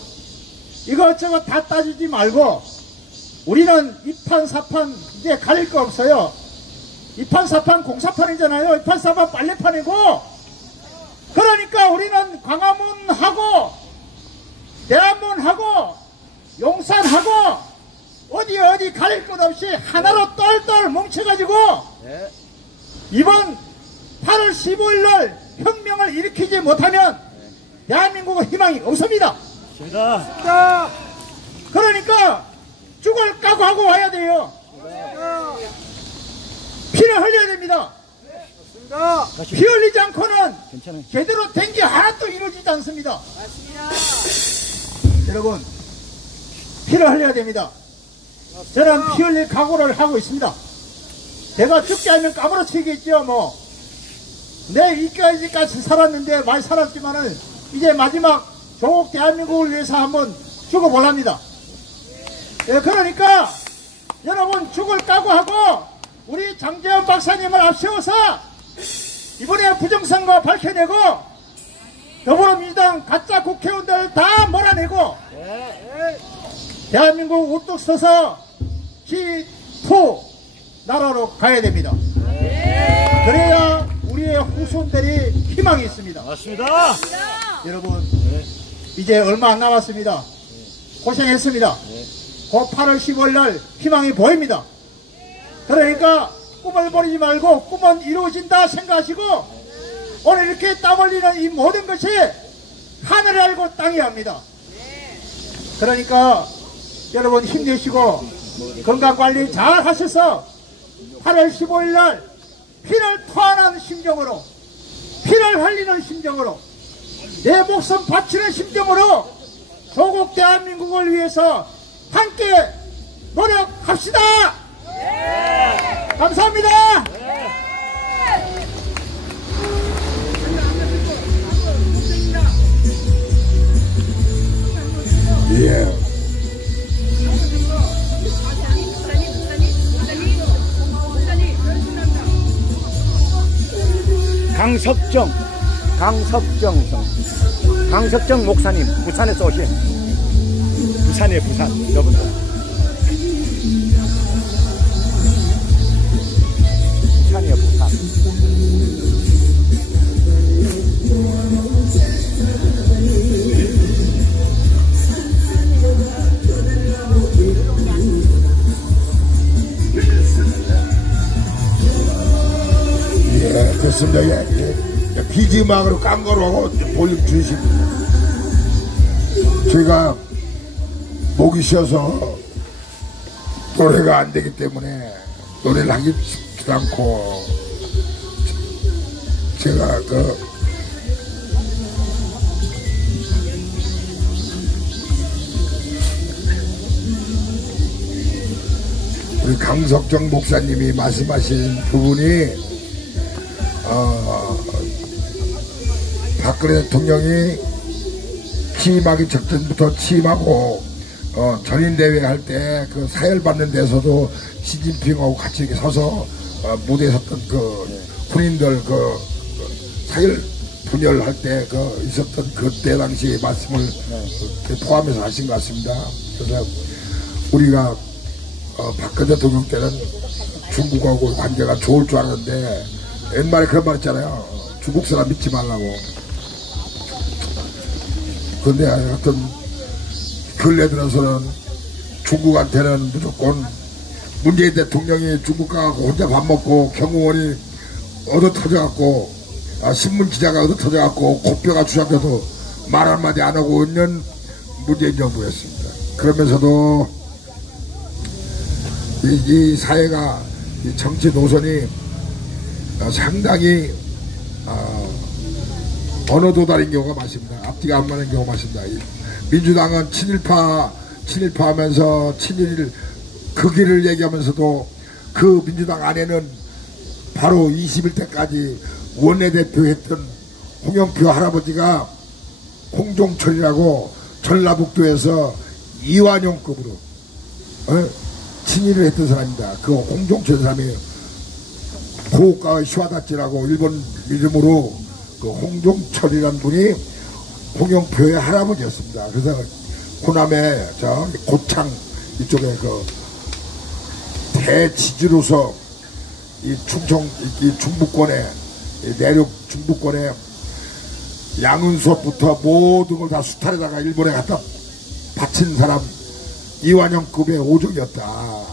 이것저것 다 따지지 말고 우리는 이판사판 이제 가릴 거 없어요. 이판사판 공사판이잖아요. 이판사판 빨래판이고, 그러니까 우리는 광화문하고 대한문하고 용산하고 어디 가릴 것 없이 하나로 똘똘 뭉쳐가지고 이번 8월 15일날 혁명을 일으키지 못하면 대한민국은 희망이 없습니다. 그러니까 죽을 각오하고 와야 돼요. 피를 흘려야 됩니다. 피 흘리지 않고는 제대로 된 게 하나도 이루어지지 않습니다. 여러분 피를 흘려야 됩니다. 저는 피 흘릴 각오를 하고 있습니다. 내가 죽지 않으면 까무러치겠죠. 뭐 내 이까지까지 살았는데 많이 살았지만은 이제 마지막 조국 대한민국을 위해서 한번 죽어보랍니다. 예, 그러니까 여러분 죽을 각오하고 우리 장제원 박사님을 앞세워서 이번에 부정선거 밝혀내고 더불어민주당 가짜 국회의원들 다 몰아내고 대한민국 우뚝 서서 G2 나라로 가야 됩니다. 그래야 우리의 후손들이 희망이 있습니다. 맞습니다. 여러분 이제 얼마 안 남았습니다. 고생했습니다. 곧 8월 15일날 희망이 보입니다. 그러니까 꿈을 버리지 말고 꿈은 이루어진다 생각하시고 오늘 이렇게 땀 흘리는 이 모든 것이 하늘이 알고 땅이 압니다. 그러니까 여러분 힘내시고 건강관리 잘 하셔서 8월 15일날 피를 토하는 심정으로, 피를 흘리는 심정으로, 내 목숨 바치는 심정으로 조국 대한민국을 위해서 함께 노력합시다. 감사합니다. 예. 강석정 목사님, 부산에서 오신, 부산이에요, 부산, 여러분들. 부산이에요, 부산. 예, 좋습니다. 예. BG음악으로 깐 거로 하고 볼륨 주십니다. 제가 목이 쉬어서 노래가 안 되기 때문에 노래를 하기 쉽지도 않고 제가 우리 강석정 목사님이 말씀하신 부분이 박근혜 대통령이 취임하기 직전부터 취임하고 전인대회 할 때 그 사열 받는 데서도 시진핑하고 같이 이렇게 서서 무대에 섰던 그 군인들 그 사열 분열할 때 그 있었던 그때 당시 말씀을 포함해서 하신 것 같습니다. 그래서 우리가 박근혜 대통령 때는 중국하고 관계가 좋을 줄 알았는데 옛말에 그런 말 있잖아요. 중국 사람 믿지 말라고. 근데 하여튼 근래 들어서는 중국한테는 무조건 문재인 대통령이 중국 가고 혼자 밥 먹고 경호원이 얻어 터져갖고 신문 기자가 얻어 터져갖고 코뼈가 주장돼도 말 한마디 안 하고 있는 문재인 정부였습니다. 그러면서도 이 사회가 이 정치 노선이 상당히 어느 도달인 경우가 많습니다. 앞뒤가 안 맞는 경우가 많습니다. 민주당은 친일파 하면서 친일 그 길을 얘기하면서도 그 민주당 안에는 바로 21대까지 원내대표 했던 홍영표 할아버지가 홍종철이라고 전라북도에서 이완용급으로 친일을 했던 사람입니다. 그 홍종철 사람이 고가의 시와다찌라고 일본 이름으로 그 홍종철이라는 분이 홍영표의 할아버지였습니다. 그래서 호남의 저 고창 이쪽에 그 대지주로서 이 충청 이 중부권에 내륙 중부권에 양은수부터 모든 걸 다 수탈에다가 일본에 갖다 바친 사람 이완영급의 오종이었다.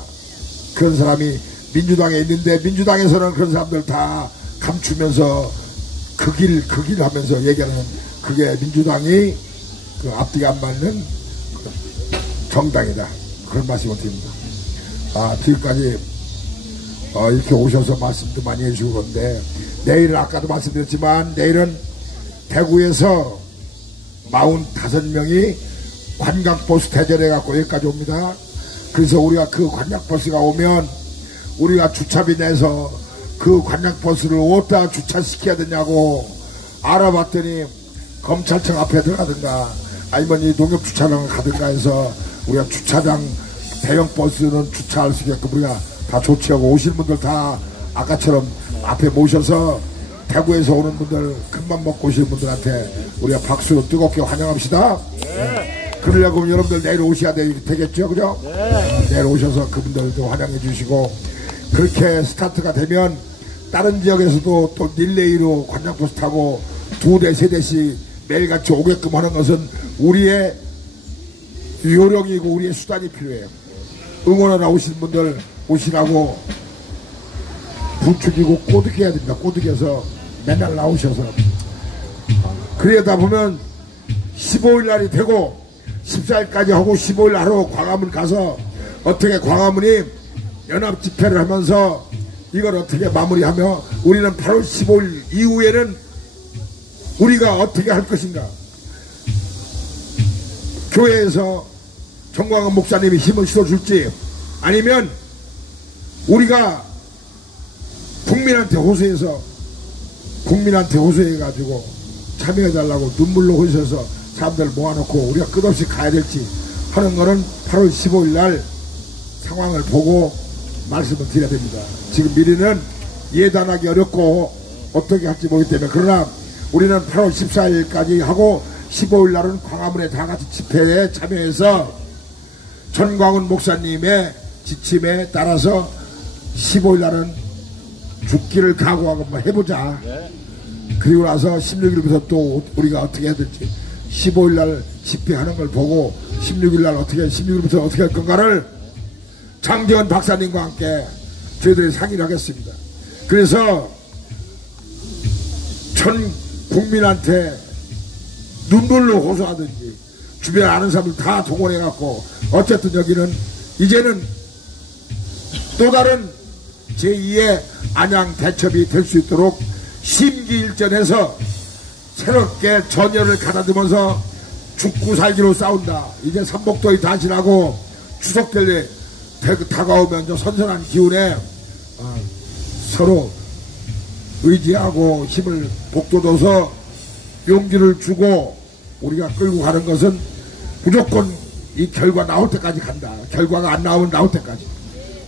그런 사람이 민주당에 있는데 민주당에서는 그런 사람들 다 감추면서 그 길 하면서 얘기하는 그게 민주당이 그 앞뒤가 안 맞는 정당이다. 그런 말씀을 드립니다. 지금까지 이렇게 오셔서 말씀도 많이 해주고 그런데 내일은 아까도 말씀드렸지만 내일은 대구에서 45명이 관광버스 대절해갖고 여기까지 옵니다. 그래서 우리가 그 관광버스가 오면 우리가 주차비 내서 그 관광버스를 어디다 주차시켜야 되냐고 알아봤더니 검찰청 앞에 들어가든가 아니면 이 농협주차장 가든가 해서 우리가 주차장 대형버스는 주차할 수 있게끔 우리가 다 조치하고 오시는 분들 다 아까처럼 앞에 모셔서 대구에서 오는 분들 큰맘 먹고 오시는 분들한테 우리가 박수로 뜨겁게 환영합시다. 그러려고 여러분들 내일 오셔야 되겠죠, 그죠? 내일 오셔서 그분들도 환영해 주시고 그렇게 스타트가 되면 다른 지역에서도 또 릴레이로 관광버스 타고 2대, 3대씩 매일같이 오게끔 하는 것은 우리의 요령이고 우리의 수단이 필요해요. 응원하러 오신 분들 오시라고 부추기고 꼬드겨야 됩니다. 꼬드겨서 맨날 나오셔서 그러다 보면 15일 날이 되고 14일까지 하고 15일 하루 광화문 가서 어떻게 광화문이 연합 집회를 하면서 이걸 어떻게 마무리하며 우리는 8월 15일 이후에는 우리가 어떻게 할 것인가. 교회에서 정광훈 목사님이 힘을 실어줄지 아니면 우리가 국민한테 호소해가지고 참여해달라고 눈물로 호소해서 사람들 모아놓고 우리가 끝없이 가야 될지 하는 거는 8월 15일 날 상황을 보고 말씀을 드려야 됩니다. 지금 미리는 예단하기 어렵고 어떻게 할지 모르기 때문에 그러나 우리는 8월 14일까지 하고 15일 날은 광화문에 다 같이 집회에 참여해서 전광훈 목사님의 지침에 따라서 15일 날은 죽기를 각오하고 한번 해보자. 그리고 나서 16일부터 또 우리가 어떻게 해야 될지 15일 날 집회하는 걸 보고 16일 날 16일부터 어떻게 할 건가를 장재원 박사님과 함께 저희들이 상의를 하겠습니다. 그래서 전 국민한테 눈물로 호소하든지 주변에 아는 사람들 다 동원해갖고 어쨌든 여기는 이제는 또 다른 제2의 안양 대첩이 될 수 있도록 심기일전해서 새롭게 전열을 가다듬어서 죽고 살기로 싸운다. 이제 삼복도의 단신하고 추석절에 다가오면 저 선선한 기운에 서로 의지하고 힘을 북돋워서 용기를 주고 우리가 끌고 가는 것은 무조건 이 결과 나올 때까지 간다. 결과가 안 나오면 나올 때까지.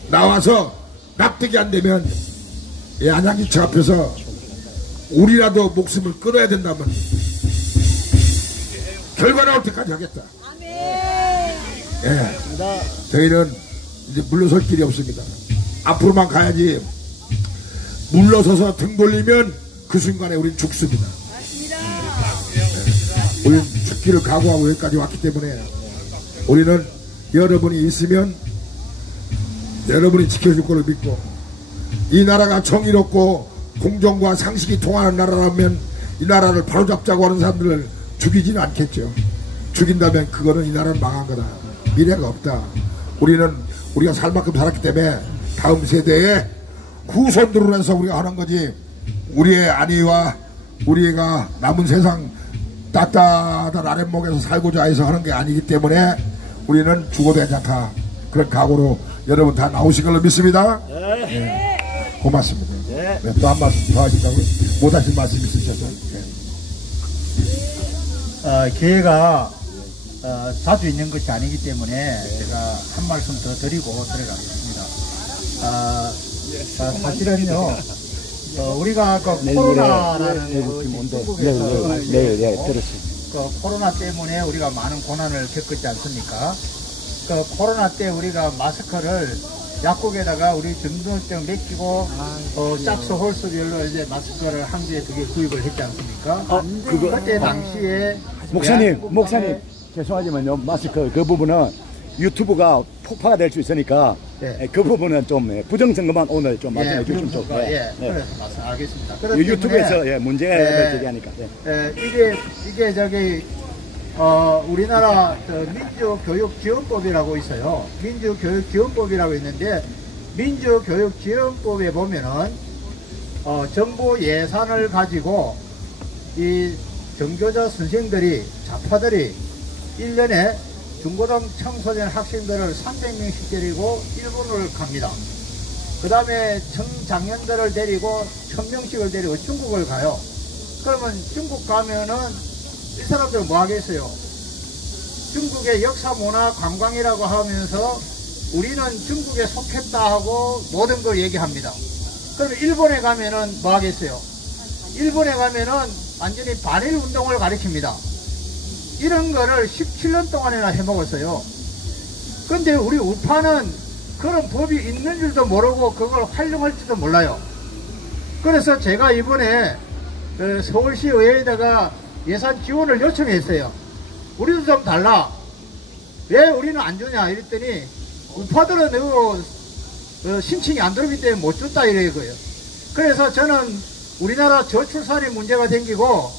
나와서 납득이 안 되면 이 안양기청 앞에서 우리라도 목숨을 끊어야 된다면 결과 나올 때까지 하겠다. 예. 저희는 이제 물러설 길이 없습니다. 앞으로만 가야지. 물러서서 등 돌리면 그 순간에 우린 죽습니다. 예. 우리는 죽기를 각오하고 여기까지 왔기 때문에 우리는 여러분이 있으면 여러분이 지켜줄 거를 믿고, 이 나라가 정의롭고 공정과 상식이 통하는 나라라면 이 나라를 바로잡자고 하는 사람들을 죽이지는 않겠죠. 죽인다면 그거는 이 나라는 망한 거다. 미래가 없다. 우리는 우리가 살 만큼 살았기 때문에 다음 세대에 후손들을 해서 우리가 하는 거지, 우리의 안위와 우리가 남은 세상 따뜻한 아랫목에서 살고자 해서 하는 게 아니기 때문에 우리는 죽어도 괜찮다. 그런 각오로 여러분 다 나오신 걸로 믿습니다. 네. 고맙습니다. 네, 또 한 말씀 더 하신다고요? 못하신 말씀 있으셔서. 네. 기회가 자주 있는 것이 아니기 때문에 제가 한 말씀 더 드리고 들어가겠습니다. 사실은요, 우리가 그 코로나라는 중국에서 그 코로나 때문에 우리가 많은 고난을 겪었지 않습니까? 그 코로나 때 우리가 마스크를 약국에다가 우리 중등증 맡기고 짝수 홀수별로 이제 마스크를 한 개에 2개 구입을 했지 않습니까? 그때 당시에 목사님 죄송하지만요, 마스크 그 부분은 유튜브가 폭파가 될 수 있으니까 그 부분은 좀 부정선 것만 오늘 좀 말씀해 주시면 좋겠어요. 그래서 말씀하겠습니다. 유튜브에서 문제를 제기하니까. 이게 저기 우리나라 민주교육지원법이라고 있어요. 민주교육지원법이라고 있는데, 민주교육지원법에 보면은 정부 예산을 가지고 이 정교자 선생들이, 자파들이 1년에 중고등 청소년 학생들을 300명씩 데리고 일본을 갑니다. 그 다음에 청장년들을 데리고 1000명씩을 데리고 중국을 가요. 그러면 중국 가면은 이 사람들은 뭐 하겠어요? 중국의 역사, 문화, 관광이라고 하면서 우리는 중국에 속했다 하고 모든 걸 얘기합니다. 그러면 일본에 가면은 뭐 하겠어요? 일본에 가면은 완전히 반일 운동을 가리킵니다. 이런 거를 17년 동안이나 해먹었어요. 근데 우리 우파는 그런 법이 있는 줄도 모르고 그걸 활용할지도 몰라요. 그래서 제가 이번에 서울시 의회에다가 예산 지원을 요청했어요. 우리도 좀 달라. 왜 우리는 안 주냐 이랬더니, 우파들은 신청이 안 들어오기 때문에 못 줬다 이래요. 그래서 저는 우리나라 저출산이 문제가 생기고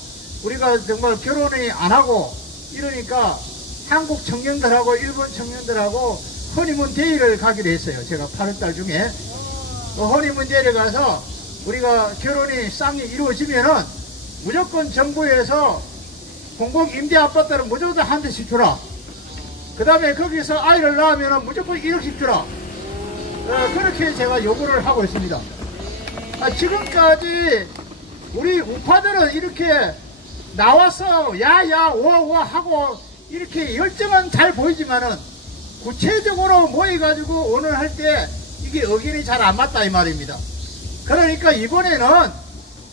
우리가 정말 결혼이 안 하고 이러니까 한국 청년들하고 일본 청년들하고 허니문 데이를 가기로 했어요. 제가 8월달 중에 허니문 데이를 가서 우리가 결혼이 쌍이 이루어지면은 무조건 정부에서 공공 임대 아파트를 무조건 한 대씩 주라. 그 다음에 거기서 아이를 낳으면 무조건 1억씩 주라. 그렇게 제가 요구를 하고 있습니다. 지금까지 우리 우파들은 이렇게 나와서 야야 오와 하고 이렇게 열정은 잘 보이지만은 구체적으로 모여가지고 오늘 할 때 이게 의견이 잘 안 맞다 이 말입니다. 그러니까 이번에는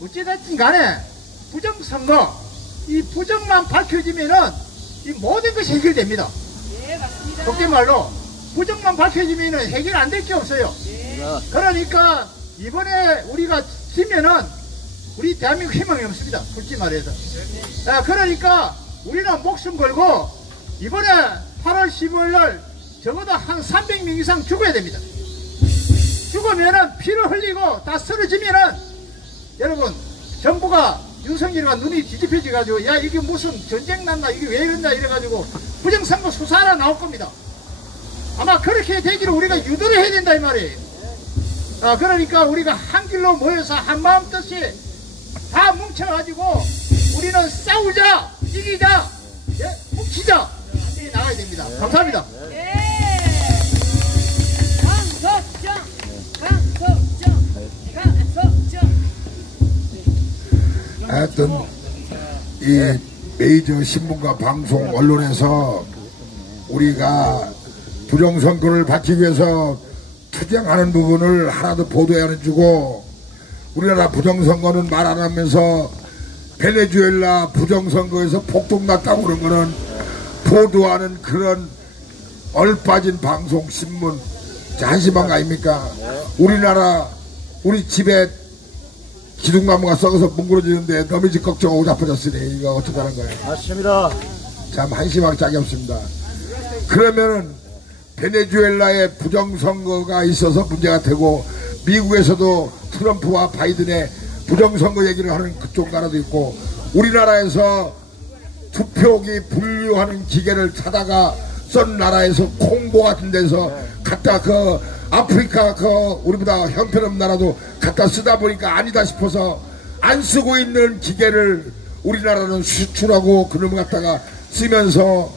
어찌됐든 간에 부정선거, 이 부정만 밝혀지면은 이 모든 것이 해결됩니다. 네, 맞습니다. 속된 말로 부정만 밝혀지면은 해결 안 될 게 없어요. 네. 그러니까 이번에 우리가 지면은 우리 대한민국 희망이 없습니다. 솔직히 말해서. 그러니까 우리는 목숨 걸고 이번에 8월 15일 날 적어도 한 300명 이상 죽어야 됩니다. 죽으면은 피를 흘리고 다 쓰러지면은 여러분, 정부가 윤석열이가 눈이 뒤집혀져 가지고 야 이게 무슨 전쟁 났나 이게 왜 이랬나 이래가지고 부정선거 수사하러 나올 겁니다. 아마 그렇게 되기를 우리가 유도를 해야 된다 이 말이에요. 그러니까 우리가 한 길로 모여서 한 마음 뜻이 다 뭉쳐가지고 우리는 싸우자, 이기자, 뭉치자 이렇게 나가야 됩니다. 감사합니다. 네. 강석정, 강석정, 강석정. 어쨌든 이 메이저 신문과 방송 언론에서 우리가 부정선거를 밝히기 위해서 투쟁하는 부분을 하나도 보도해 안 해주고, 우리나라 부정선거는 말 안 하면서 베네수엘라 부정선거에서 폭동 났다고 그런 거는 보도하는 그런 얼빠진 방송, 신문, 한심한 거 아닙니까? 우리나라, 우리 집에 기둥나무가 썩어서 뭉그러지는데 너희 집 걱정하고 자빠졌으니 이거 어쩌자는 거예요? 맞습니다. 참 한심하게 짝이 없습니다. 그러면은 베네수엘라의 부정선거가 있어서 문제가 되고, 미국에서도 트럼프와 바이든의 부정선거 얘기를 하는 그쪽 나라도 있고, 우리나라에서 투표기 분류하는 기계를 사다가 썬 나라에서 콩고 같은 데서 갖다 그 아프리카 그 우리보다 형편없는 나라도 갖다 쓰다 보니까 아니다 싶어서 안 쓰고 있는 기계를 우리나라는 수출하고 그놈을 갖다가 쓰면서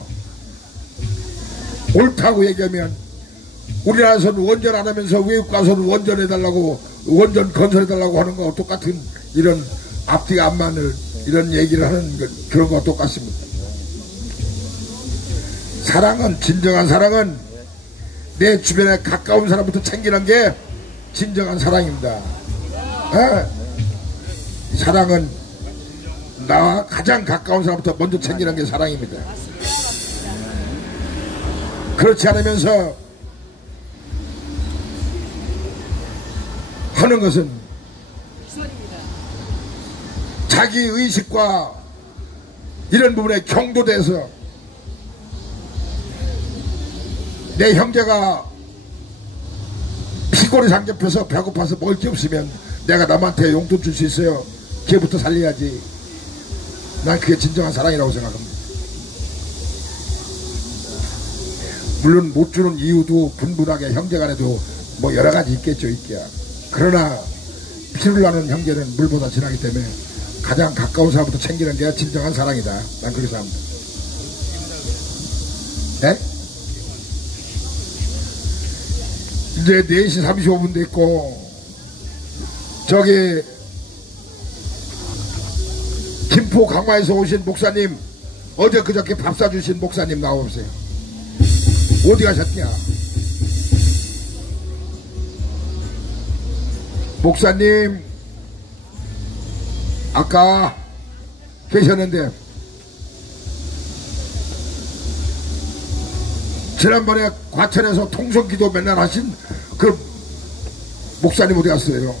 옳다고 얘기하면, 우리나라에서는 원전 안 하면서 외국 가서는 원전해달라고, 원전 건설해달라고 하는 거와 똑같은 이런 앞뒤가 안 맞는 이런 얘기를 하는 그런 거와 똑같습니다. 사랑은, 진정한 사랑은 내 주변에 가까운 사람부터 챙기는 게 진정한 사랑입니다. 사랑은 나와 가장 가까운 사람부터 먼저 챙기는 게 사랑입니다. 그렇지 않으면서 하는 것은 자기 의식과 이런 부분에 경도돼서 내 형제가 피골이 상접해서 배고파서 먹을 게 없으면 내가 남한테 용돈 줄 수 있어요? 걔부터 살려야지. 난 그게 진정한 사랑이라고 생각합니다. 물론 못 주는 이유도 분분하게 형제간에도 뭐 여러 가지 있겠죠, 있기야. 그러나 피를 나는 형제는 물보다 진하기 때문에 가장 가까운 사람부터 챙기는 게 진정한 사랑이다. 난 그렇게 생각합니다. 네? 이제 4시 35분 됐고, 저기 김포 강화에서 오신 목사님, 어제 그저께 밥 사주신 목사님 나와보세요. 어디 가셨냐? 목사님 아까 계셨는데 지난번에 과천에서 통성기도 맨날 하신 그 목사님 어디 갔어요?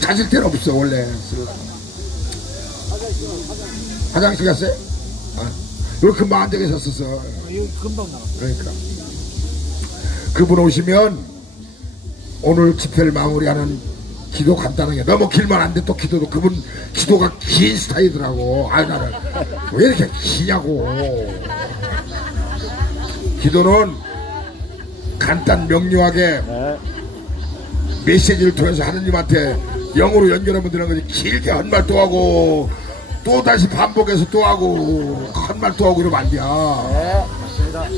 찾을 데는 없어. 원래 화장실 갔어요? 여기 금방 앉아 계셨었어. 여기 금방 나왔어. 그러니까 그분 오시면 오늘 집회를 마무리하는 기도 간단하게, 너무 길면 안 돼. 또 기도도 그분 기도가 긴 스타일이더라고. 아니 나는 왜 이렇게 기냐고. 기도는 간단 명료하게 메시지를 통해서 하느님한테 영으로 연결하면 되는 거지. 길게 한 말 또 하고 또 다시 반복해서 또 하고 한 말 또 하고 이러면 안 돼. 네, 맞습니다.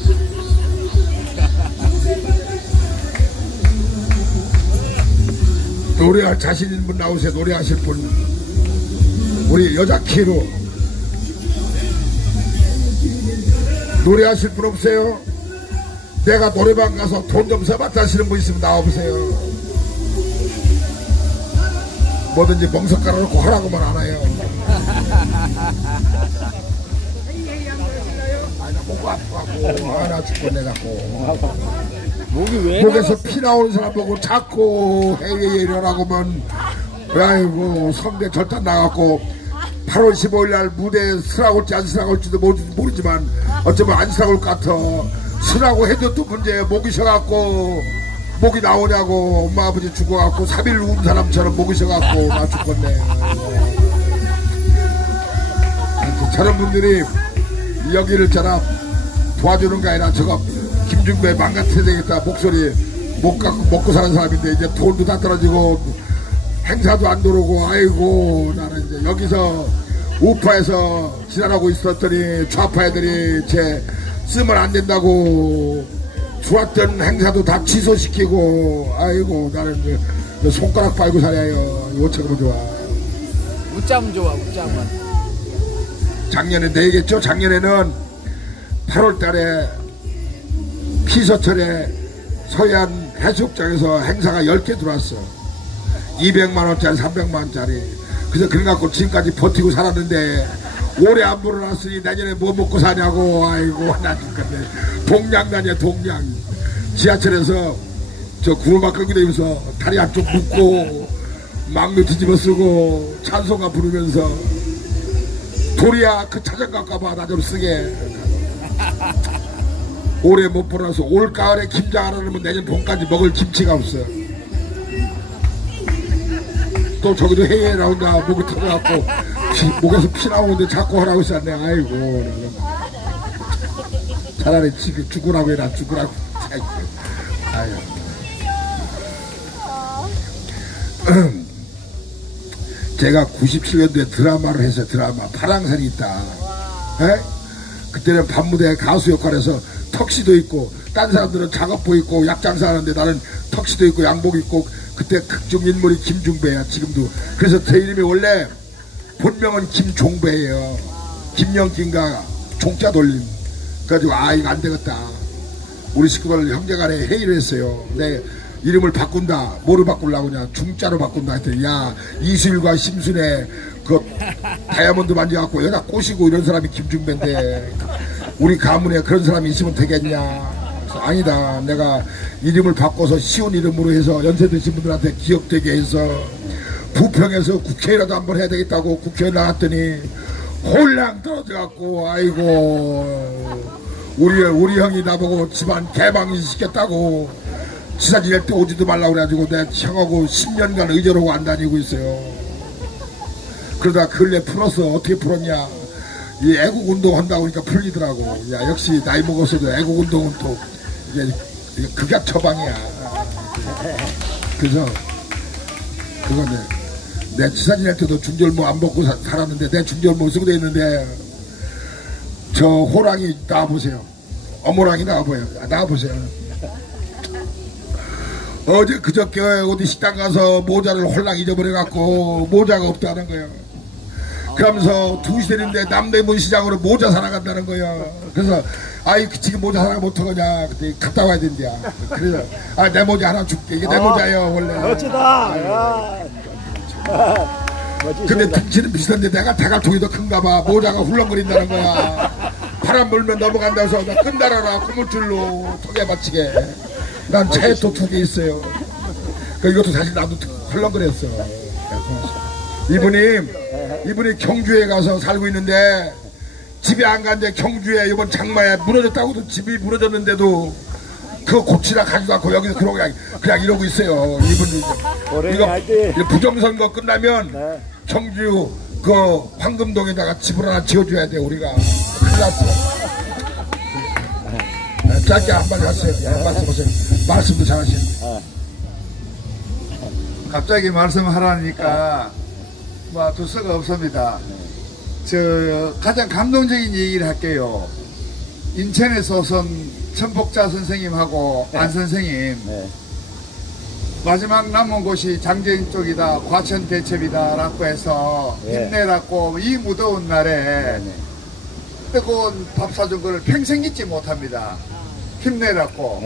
노래할 자신 있는 분 나오세요. 노래하실 분. 우리 여자 키로 노래하실 분 없어요? 내가 노래방 가서 돈 좀 써봤다 하시는 분 있으면 나와보세요. 뭐든지 멍석 깔아놓고 하라고만 안 해요. 아니 나 목 아프고 나 죽겠네 자꾸. 목이 왜 목에서 피 나오는 사람 보고 자꾸 해외에 이러라고만. 아이고 성대 절단 나갔고 8월 15일 날 무대에 쓰라고 올지 안 쓰라고 올지도 모르지만 어쩌면 안 쓰라고 올 것 같아. 쓰라고 해도 또 문제예요. 목이 쉬어갖고 목이 나오냐고. 엄마 아버지 죽어갖고 3일 운 사람처럼 목이 쉬어갖고 나 죽겠네. 저런 분들이 여기를 저라 도와주는 게 아니라 저거 김중배 망가뜨려야 되겠다. 목소리 못 갖고 먹고 사는 사람인데 이제 돈도 다 떨어지고 행사도 안 들어오고. 아이고 나는 이제 여기서 우파에서 지랄하고 있었더니 좌파 애들이 제 쓰면 안 된다고 좋았던 행사도 다 취소시키고. 아이고 나는 손가락 빨고 살아요. 어쩌고 좋아. 웃자면 좋아, 웃자면. 작년에 내겠죠. 작년에는 8월 달에 피서철에 서해안 해수욕장에서 행사가 10개 들어왔어. 200만원짜리 300만원짜리. 그래서 그래갖고 지금까지 버티고 살았는데 올해 안 불어났으니 내년에 뭐 먹고 사냐고. 아이고 나 죽겠네. 동양단이야 동양. 지하철에서 저 구르마 끌고 다니면서 다리 한쪽 묶고 막루 뒤집어 쓰고 찬송가 부르면서 도리야 그 자전거 값아 나 좀 쓰게. 올해 못 벌어서 올 가을에 김장 안 하면 내년 봄까지 먹을 김치가 없어. 또 저기도 해외 나온다 목이 터져갖고 목에서 피 나오는데 자꾸 하라고 했었네. 아이고 차라리 죽으라고 해라. 죽으라고. 아유. 제가 97년도에 드라마를 했어요. 드라마 파랑새이 있다. 에? 그때는 밤무대 가수 역할에서 턱시도 입고 딴 사람들은 작업복 입고 약장사 하는데 나는 턱시도 입고 양복 입고 그때 극중 인물이 김중배야 지금도. 그래서 제 이름이 원래 본명은 김종배예요. 김영기인가 종자 돌림. 그래가지고 아 이거 안 되겠다. 우리 식구들 형제간에 회의를 했어요. 내 이름을 바꾼다. 뭐로 바꾸려고 그냥 중자로 바꾼다 했더니 야 이수일과 심순애 그 다이아몬드 만져갖고 여자 꼬시고 이런 사람이 김중배인데 우리 가문에 그런 사람이 있으면 되겠냐. 그래서 아니다. 내가 이름을 바꿔서 쉬운 이름으로 해서 연세 드신 분들한테 기억되게 해서 부평에서 국회라도 한번 해야 되겠다고 국회에 나갔더니 홀랑 떨어져갖고 아이고 우리 형이 나보고 집안 개방이 시켰다고 지사 지낼 때 오지도 말라고 그래가지고 내 형하고 10년간 의절하고 안 다니고 있어요. 그러다 근래 풀었어. 어떻게 풀었냐. 이 애국운동 한다고 하니까 풀리더라고. 야 역시 나이 먹었어도 애국운동은 또 이게 극약 처방이야. 그래서 그거는 내 지사 지낼 때도 중절모 안 먹고 살았는데 내 중절모 쓰고 다녔는데 저 호랑이 나와보세요. 어머랑이 나와보세요. 어제 그저께 어디 식당 가서 모자를 홀랑 잊어버려갖고 모자가 없다는 거예요. 그러면서 2시 되는데 남대문 시장으로 모자 사러 간다는 거예요. 그래서 아이 지금 모자 사러 못하거냐. 그때 갔다 와야 된대야. 그래서 아 내 모자 하나 줄게. 이게 내 모자예요 원래. 멋지다. 근데 등치는 비슷한데 내가 대가통이 더 큰가 봐. 모자가 훌렁거린다는 거야. 바람 불면 넘어간다 해서 나 끈달아라 고무줄로 턱에 받치게. 난 차에 또 2개 있어요. 이것도 사실 나도 헐렁거렸어. 이분이 경주에 가서 살고 있는데 집에 안 갔는데 경주에 이번 장마에 무너졌다고도 집이 무너졌는데도 그거 고치라 가지고 갖고 여기서 그냥 이러고 있어요. 이분이 이거 부정선거 끝나면 경주 그 황금동에다가 집을 하나 지어줘야 돼 우리가. 큰일 났어. 짧게 한마디 하세요. 말씀하세요. 말씀도 잘하시네. 갑자기 말씀하라니까 뭐 두서가 없습니다. 저 가장 감동적인 얘기를 할게요. 인천에서 오신 천복자 선생님하고 안 선생님 마지막 남은 곳이 장제인 쪽이다. 과천 대첩이다 라고 해서 힘내라고 이 무더운 날에 뜨거운 밥 사준 거를 평생 잊지 못합니다. 힘내라고.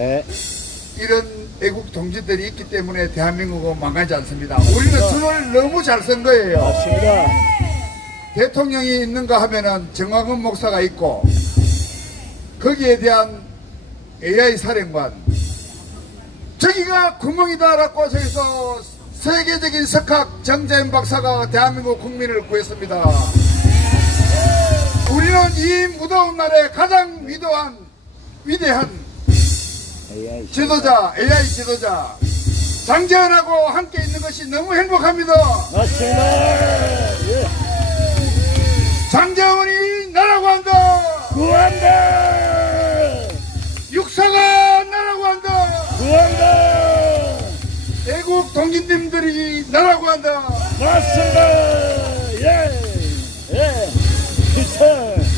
이런 애국 동지들이 있기 때문에 대한민국은 망하지 않습니다. 우리는 선을 너무 잘 쓴 거예요. 맞습니다. 대통령이 있는가 하면은 정광훈 목사가 있고 거기에 대한 AI 사령관 저기가 구멍이다라고 저기서 세계적인 석학 정재현 박사가 대한민국 국민을 구했습니다. 우리는 이 무더운 날에 가장 위대한 지도자, AI 지도자 장재현하고 함께 있는 것이 너무 행복합니다. 맞습니다. 예. 장재현이 나라고 한다. 구한다. 육사가 나라고 한다. 구한다. 애국 동지님들이 나라고 한다. 맞습니다. 예. 예.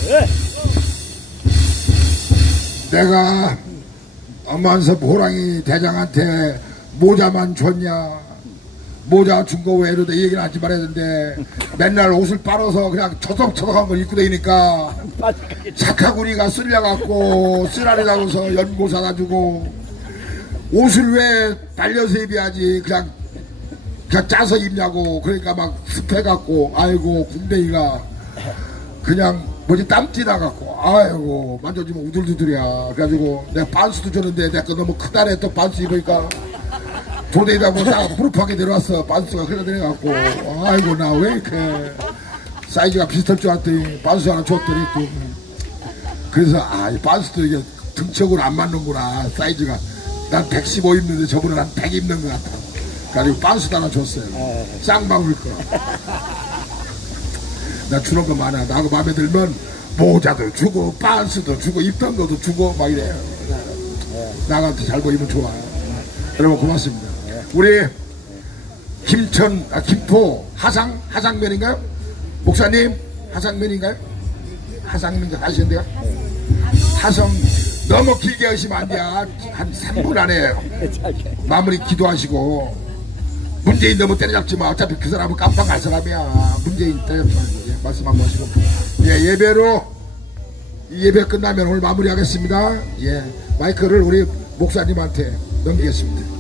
예. 내가 엄만섭 호랑이 대장한테 모자만 줬냐. 모자 준 거 외에도 이 얘기는 하지 말아야 되는데 맨날 옷을 빨아서 그냥 처덕처덕한 걸 입고 다니니까 착하구리가 쓸려갖고 쓰라리라고서 연고 사가지고 옷을 왜 빨려서 입어야지 그냥 짜서 입냐고. 그러니까 막 습해갖고 아이고 군대이가 그냥 뭐지 땀띠 나갖고 아이고 만져주면 우들두들이야. 그래가지고 내가 반스도 줬는데 내가 너무 크다래 또 반스 입으니까 도대이다 보다 무릎하게 내려왔어. 반스가 흘러내려갖고 아이고 나 왜 이렇게 사이즈가 비슷할 줄 알았더니 반스 하나 줬더니 또 그래서 이 반스도 이게 등치하고는 안 맞는구나. 사이즈가 난 115 입는데 저번에 한 100 입는 것 같아. 그래가지고 반스도 하나 줬어요. 쌍방울 거. 나 주는 거 많아. 나하고 마음에 들면 모자도 주고 반스도 주고 입던 것도 주고 막 이래요. 나한테 잘 보이면 좋아. 여러분 고맙습니다. 우리 김포 하상면인가요? 목사님 하상면인가요? 하상면 하시는데요? 하성 너무 길게 하시면 안 돼. 한 3분 안에 마무리 기도하시고. 문재인 너무 때려잡지 마. 어차피 그 사람은 깜빡 갈 사람이야. 문재인 때려잡지 말고. 예, 말씀 한번 하시고. 예, 예배 끝나면 오늘 마무리하겠습니다. 예, 마이크를 우리 목사님한테 넘기겠습니다.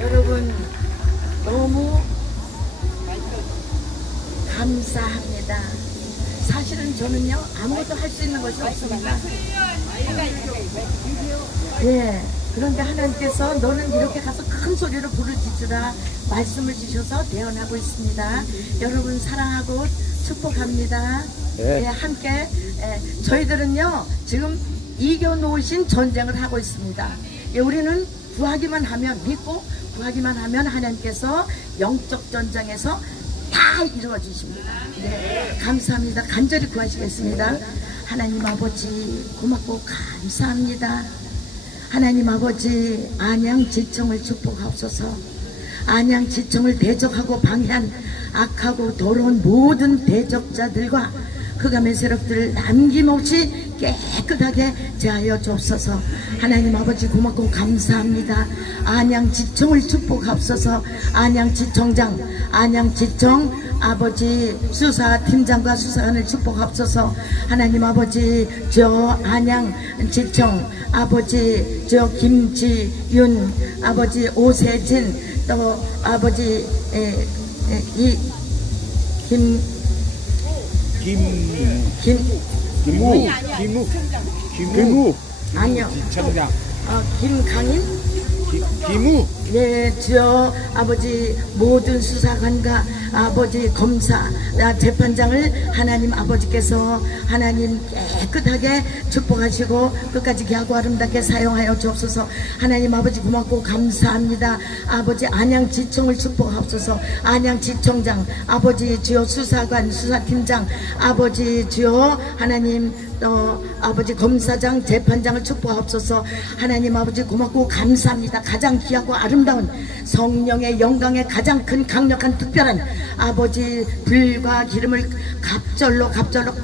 여러분 너무 감사합니다. 사실은 저는요 아무것도 할 수 있는 것이 없습니다. 예. 그런데 하나님께서 너는 이렇게 가서 큰 소리로 부르짖으라 말씀을 주셔서 대언하고 있습니다. 여러분 사랑하고 축복합니다. 예, 함께 저희들은요 지금 이겨놓으신 전쟁을 하고 있습니다. 예, 우리는 구하기만 하면 믿고 구하기만 하면 하나님께서 영적 전쟁에서 다 이루어 주십니다. 네, 감사합니다. 간절히 구하시겠습니다. 하나님 아버지 고맙고 감사합니다. 하나님 아버지 안양지청을 축복하옵소서. 안양지청을 대적하고 방해한 악하고 더러운 모든 대적자들과 흑암의 세력들을 남김없이 깨끗하게 제하여 주옵소서. 하나님 아버지 고맙고 감사합니다. 안양지청을 축복하옵소서. 안양지청장 안양지청 아버지 수사팀장과 수사관을 축복하옵소서. 하나님 아버지 저 안양지청 아버지 저 김지윤 아버지 오세진 또 아버지 김우 아니요 김강인 김우 네, 저 아버지 모든 수사관과 아버지 검사 재판장을 하나님 아버지께서 하나님 깨끗하게 축복하시고 끝까지 귀하고 아름답게 사용하여 주옵소서. 하나님 아버지 고맙고 감사합니다. 아버지 안양지청을 축복하옵소서. 안양지청장 아버지 주여 수사관 수사팀장 아버지 주여 하나님 아버지 검사장 재판장을 축복하옵소서. 하나님 아버지 고맙고 감사합니다. 가장 귀하고 아름다운 성령의 영광에 가장 큰 강력한 특별한 아버지 불과 기름을 갑절로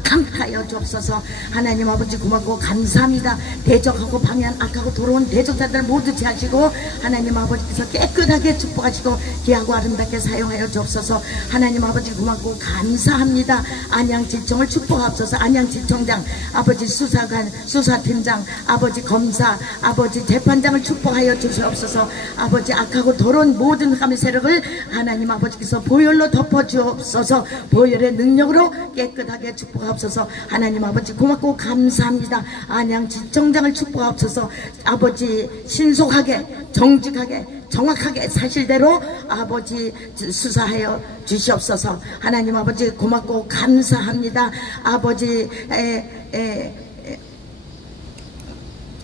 강하여 주옵소서. 하나님 아버지 고맙고 감사합니다. 대적하고 방해한 악하고 더러운 대적자들 모두 제하시고 하나님 아버지께서 깨끗하게 축복하시고 귀하고 아름답게 사용하여 주옵소서. 하나님 아버지 고맙고 감사합니다. 안양지청을 축복하옵소서. 안양지청장 아버지 수사관 수사팀장 아버지 검사 아버지 재판장을 축복하여 주시옵소서. 아버지 악하고 더러운 모든 흑암의 세력을 하나님 아버지께서 보혈로 덮어주옵소서. 보혈의 능력으로 깨끗하게 축복하옵소서. 하나님 아버지 고맙고 감사합니다. 안양지청장을 축복하옵소서. 아버지 신속하게 정직하게 정확하게 사실대로 아버지 수사하여 주시옵소서. 하나님 아버지 고맙고 감사합니다. 아버지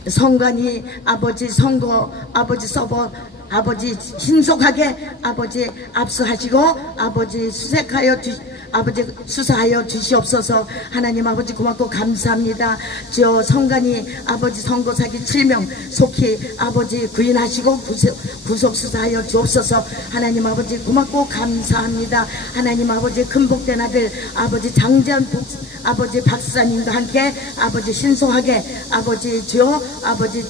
성관이 아버지 선거 아버지 서버 아버지 신속하게 아버지 압수하시고 아버지 아버지 수사하여 주시옵소서. 하나님 아버지 고맙고 감사합니다. 저 성관이 아버지 선거 사기 7명 속히 아버지 구인하시고 구속 수사하여 주옵소서. 하나님 아버지 고맙고 감사합니다. 하나님 아버지 큰복된 아들 아버지 장재현 아버지 박사님과 함께 아버지 신속하게 아버지 주여 아버지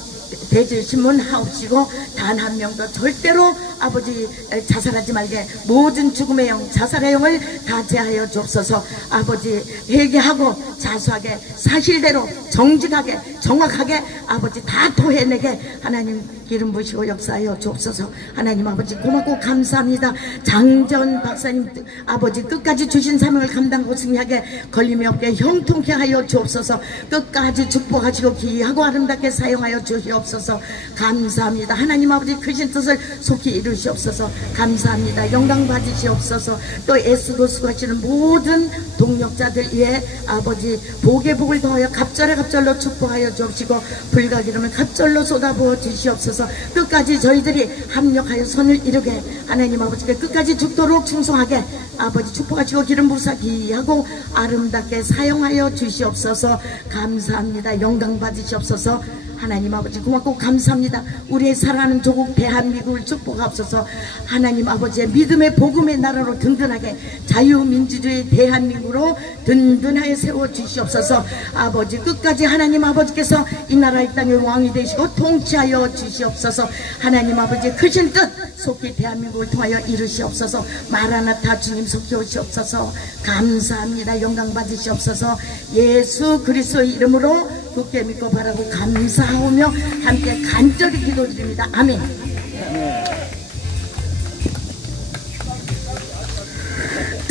대질신문 하옵시고 단 한 명도 절대로 아버지 자살하지 말게 모든 죽음의 영 자살의 영을 다 제하여 주옵소서. 아버지 회개하고 자수하게 사실대로 정직하게 정확하게 아버지 다 토해내게 하나님 기름 부으시고 역사하여 주옵소서. 하나님 아버지 고맙고 감사합니다. 장전 박사님 아버지 끝까지 주신 사명을 감당하고 승리하게 걸림이 없게 형통케 하여 주옵소서. 끝까지 축복하시고 귀하고 아름답게 사용하여 주시옵소서. 감사합니다. 하나님 아버지 크신 뜻을 속히 이루시옵소서. 감사합니다. 영광 받으시옵소서. 또 애쓰고 수고하시는 모든 동력자들 위해 아버지 복의 복을 더하여 갑절에 갑절로 축복하여 주옵시고 불과 기름을 갑절로 쏟아부어 주시옵소서. 끝까지 저희들이 합력하여 선을 이루게 하나님 아버지께 끝까지 죽도록 충성하게 아버지 축복하시고 기름 부사 귀하고 아름답게 사용하여 주시옵소서. 감사합니다. 영광 받으시옵소서. 하나님 아버지 고맙고 감사합니다. 우리의 사랑하는 조국 대한민국을 축복하옵소서. 하나님 아버지의 믿음의 복음의 나라로 든든하게 자유민주주의 대한민국으로 든든하게 세워주시옵소서. 아버지 끝까지 하나님 아버지께서 이 나라 이 땅의 왕이 되시고 통치하여 주시옵소서. 하나님 아버지 크신 뜻 속히 대한민국을 통하여 이루시옵소서. 마라나타 주님 속히 오시옵소서. 감사합니다. 영광 받으시옵소서. 예수 그리스도의 이름으로 굳게 믿고 바라고 감사하오며 함께 간절히 기도드립니다. 아멘.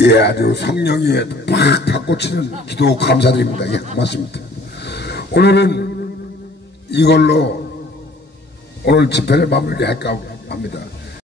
예, 아주 성령이 팍 탁꽂히는 기도 감사드립니다. 예, 고맙습니다. 오늘은 이걸로 오늘 집회를 마무리할까 합니다.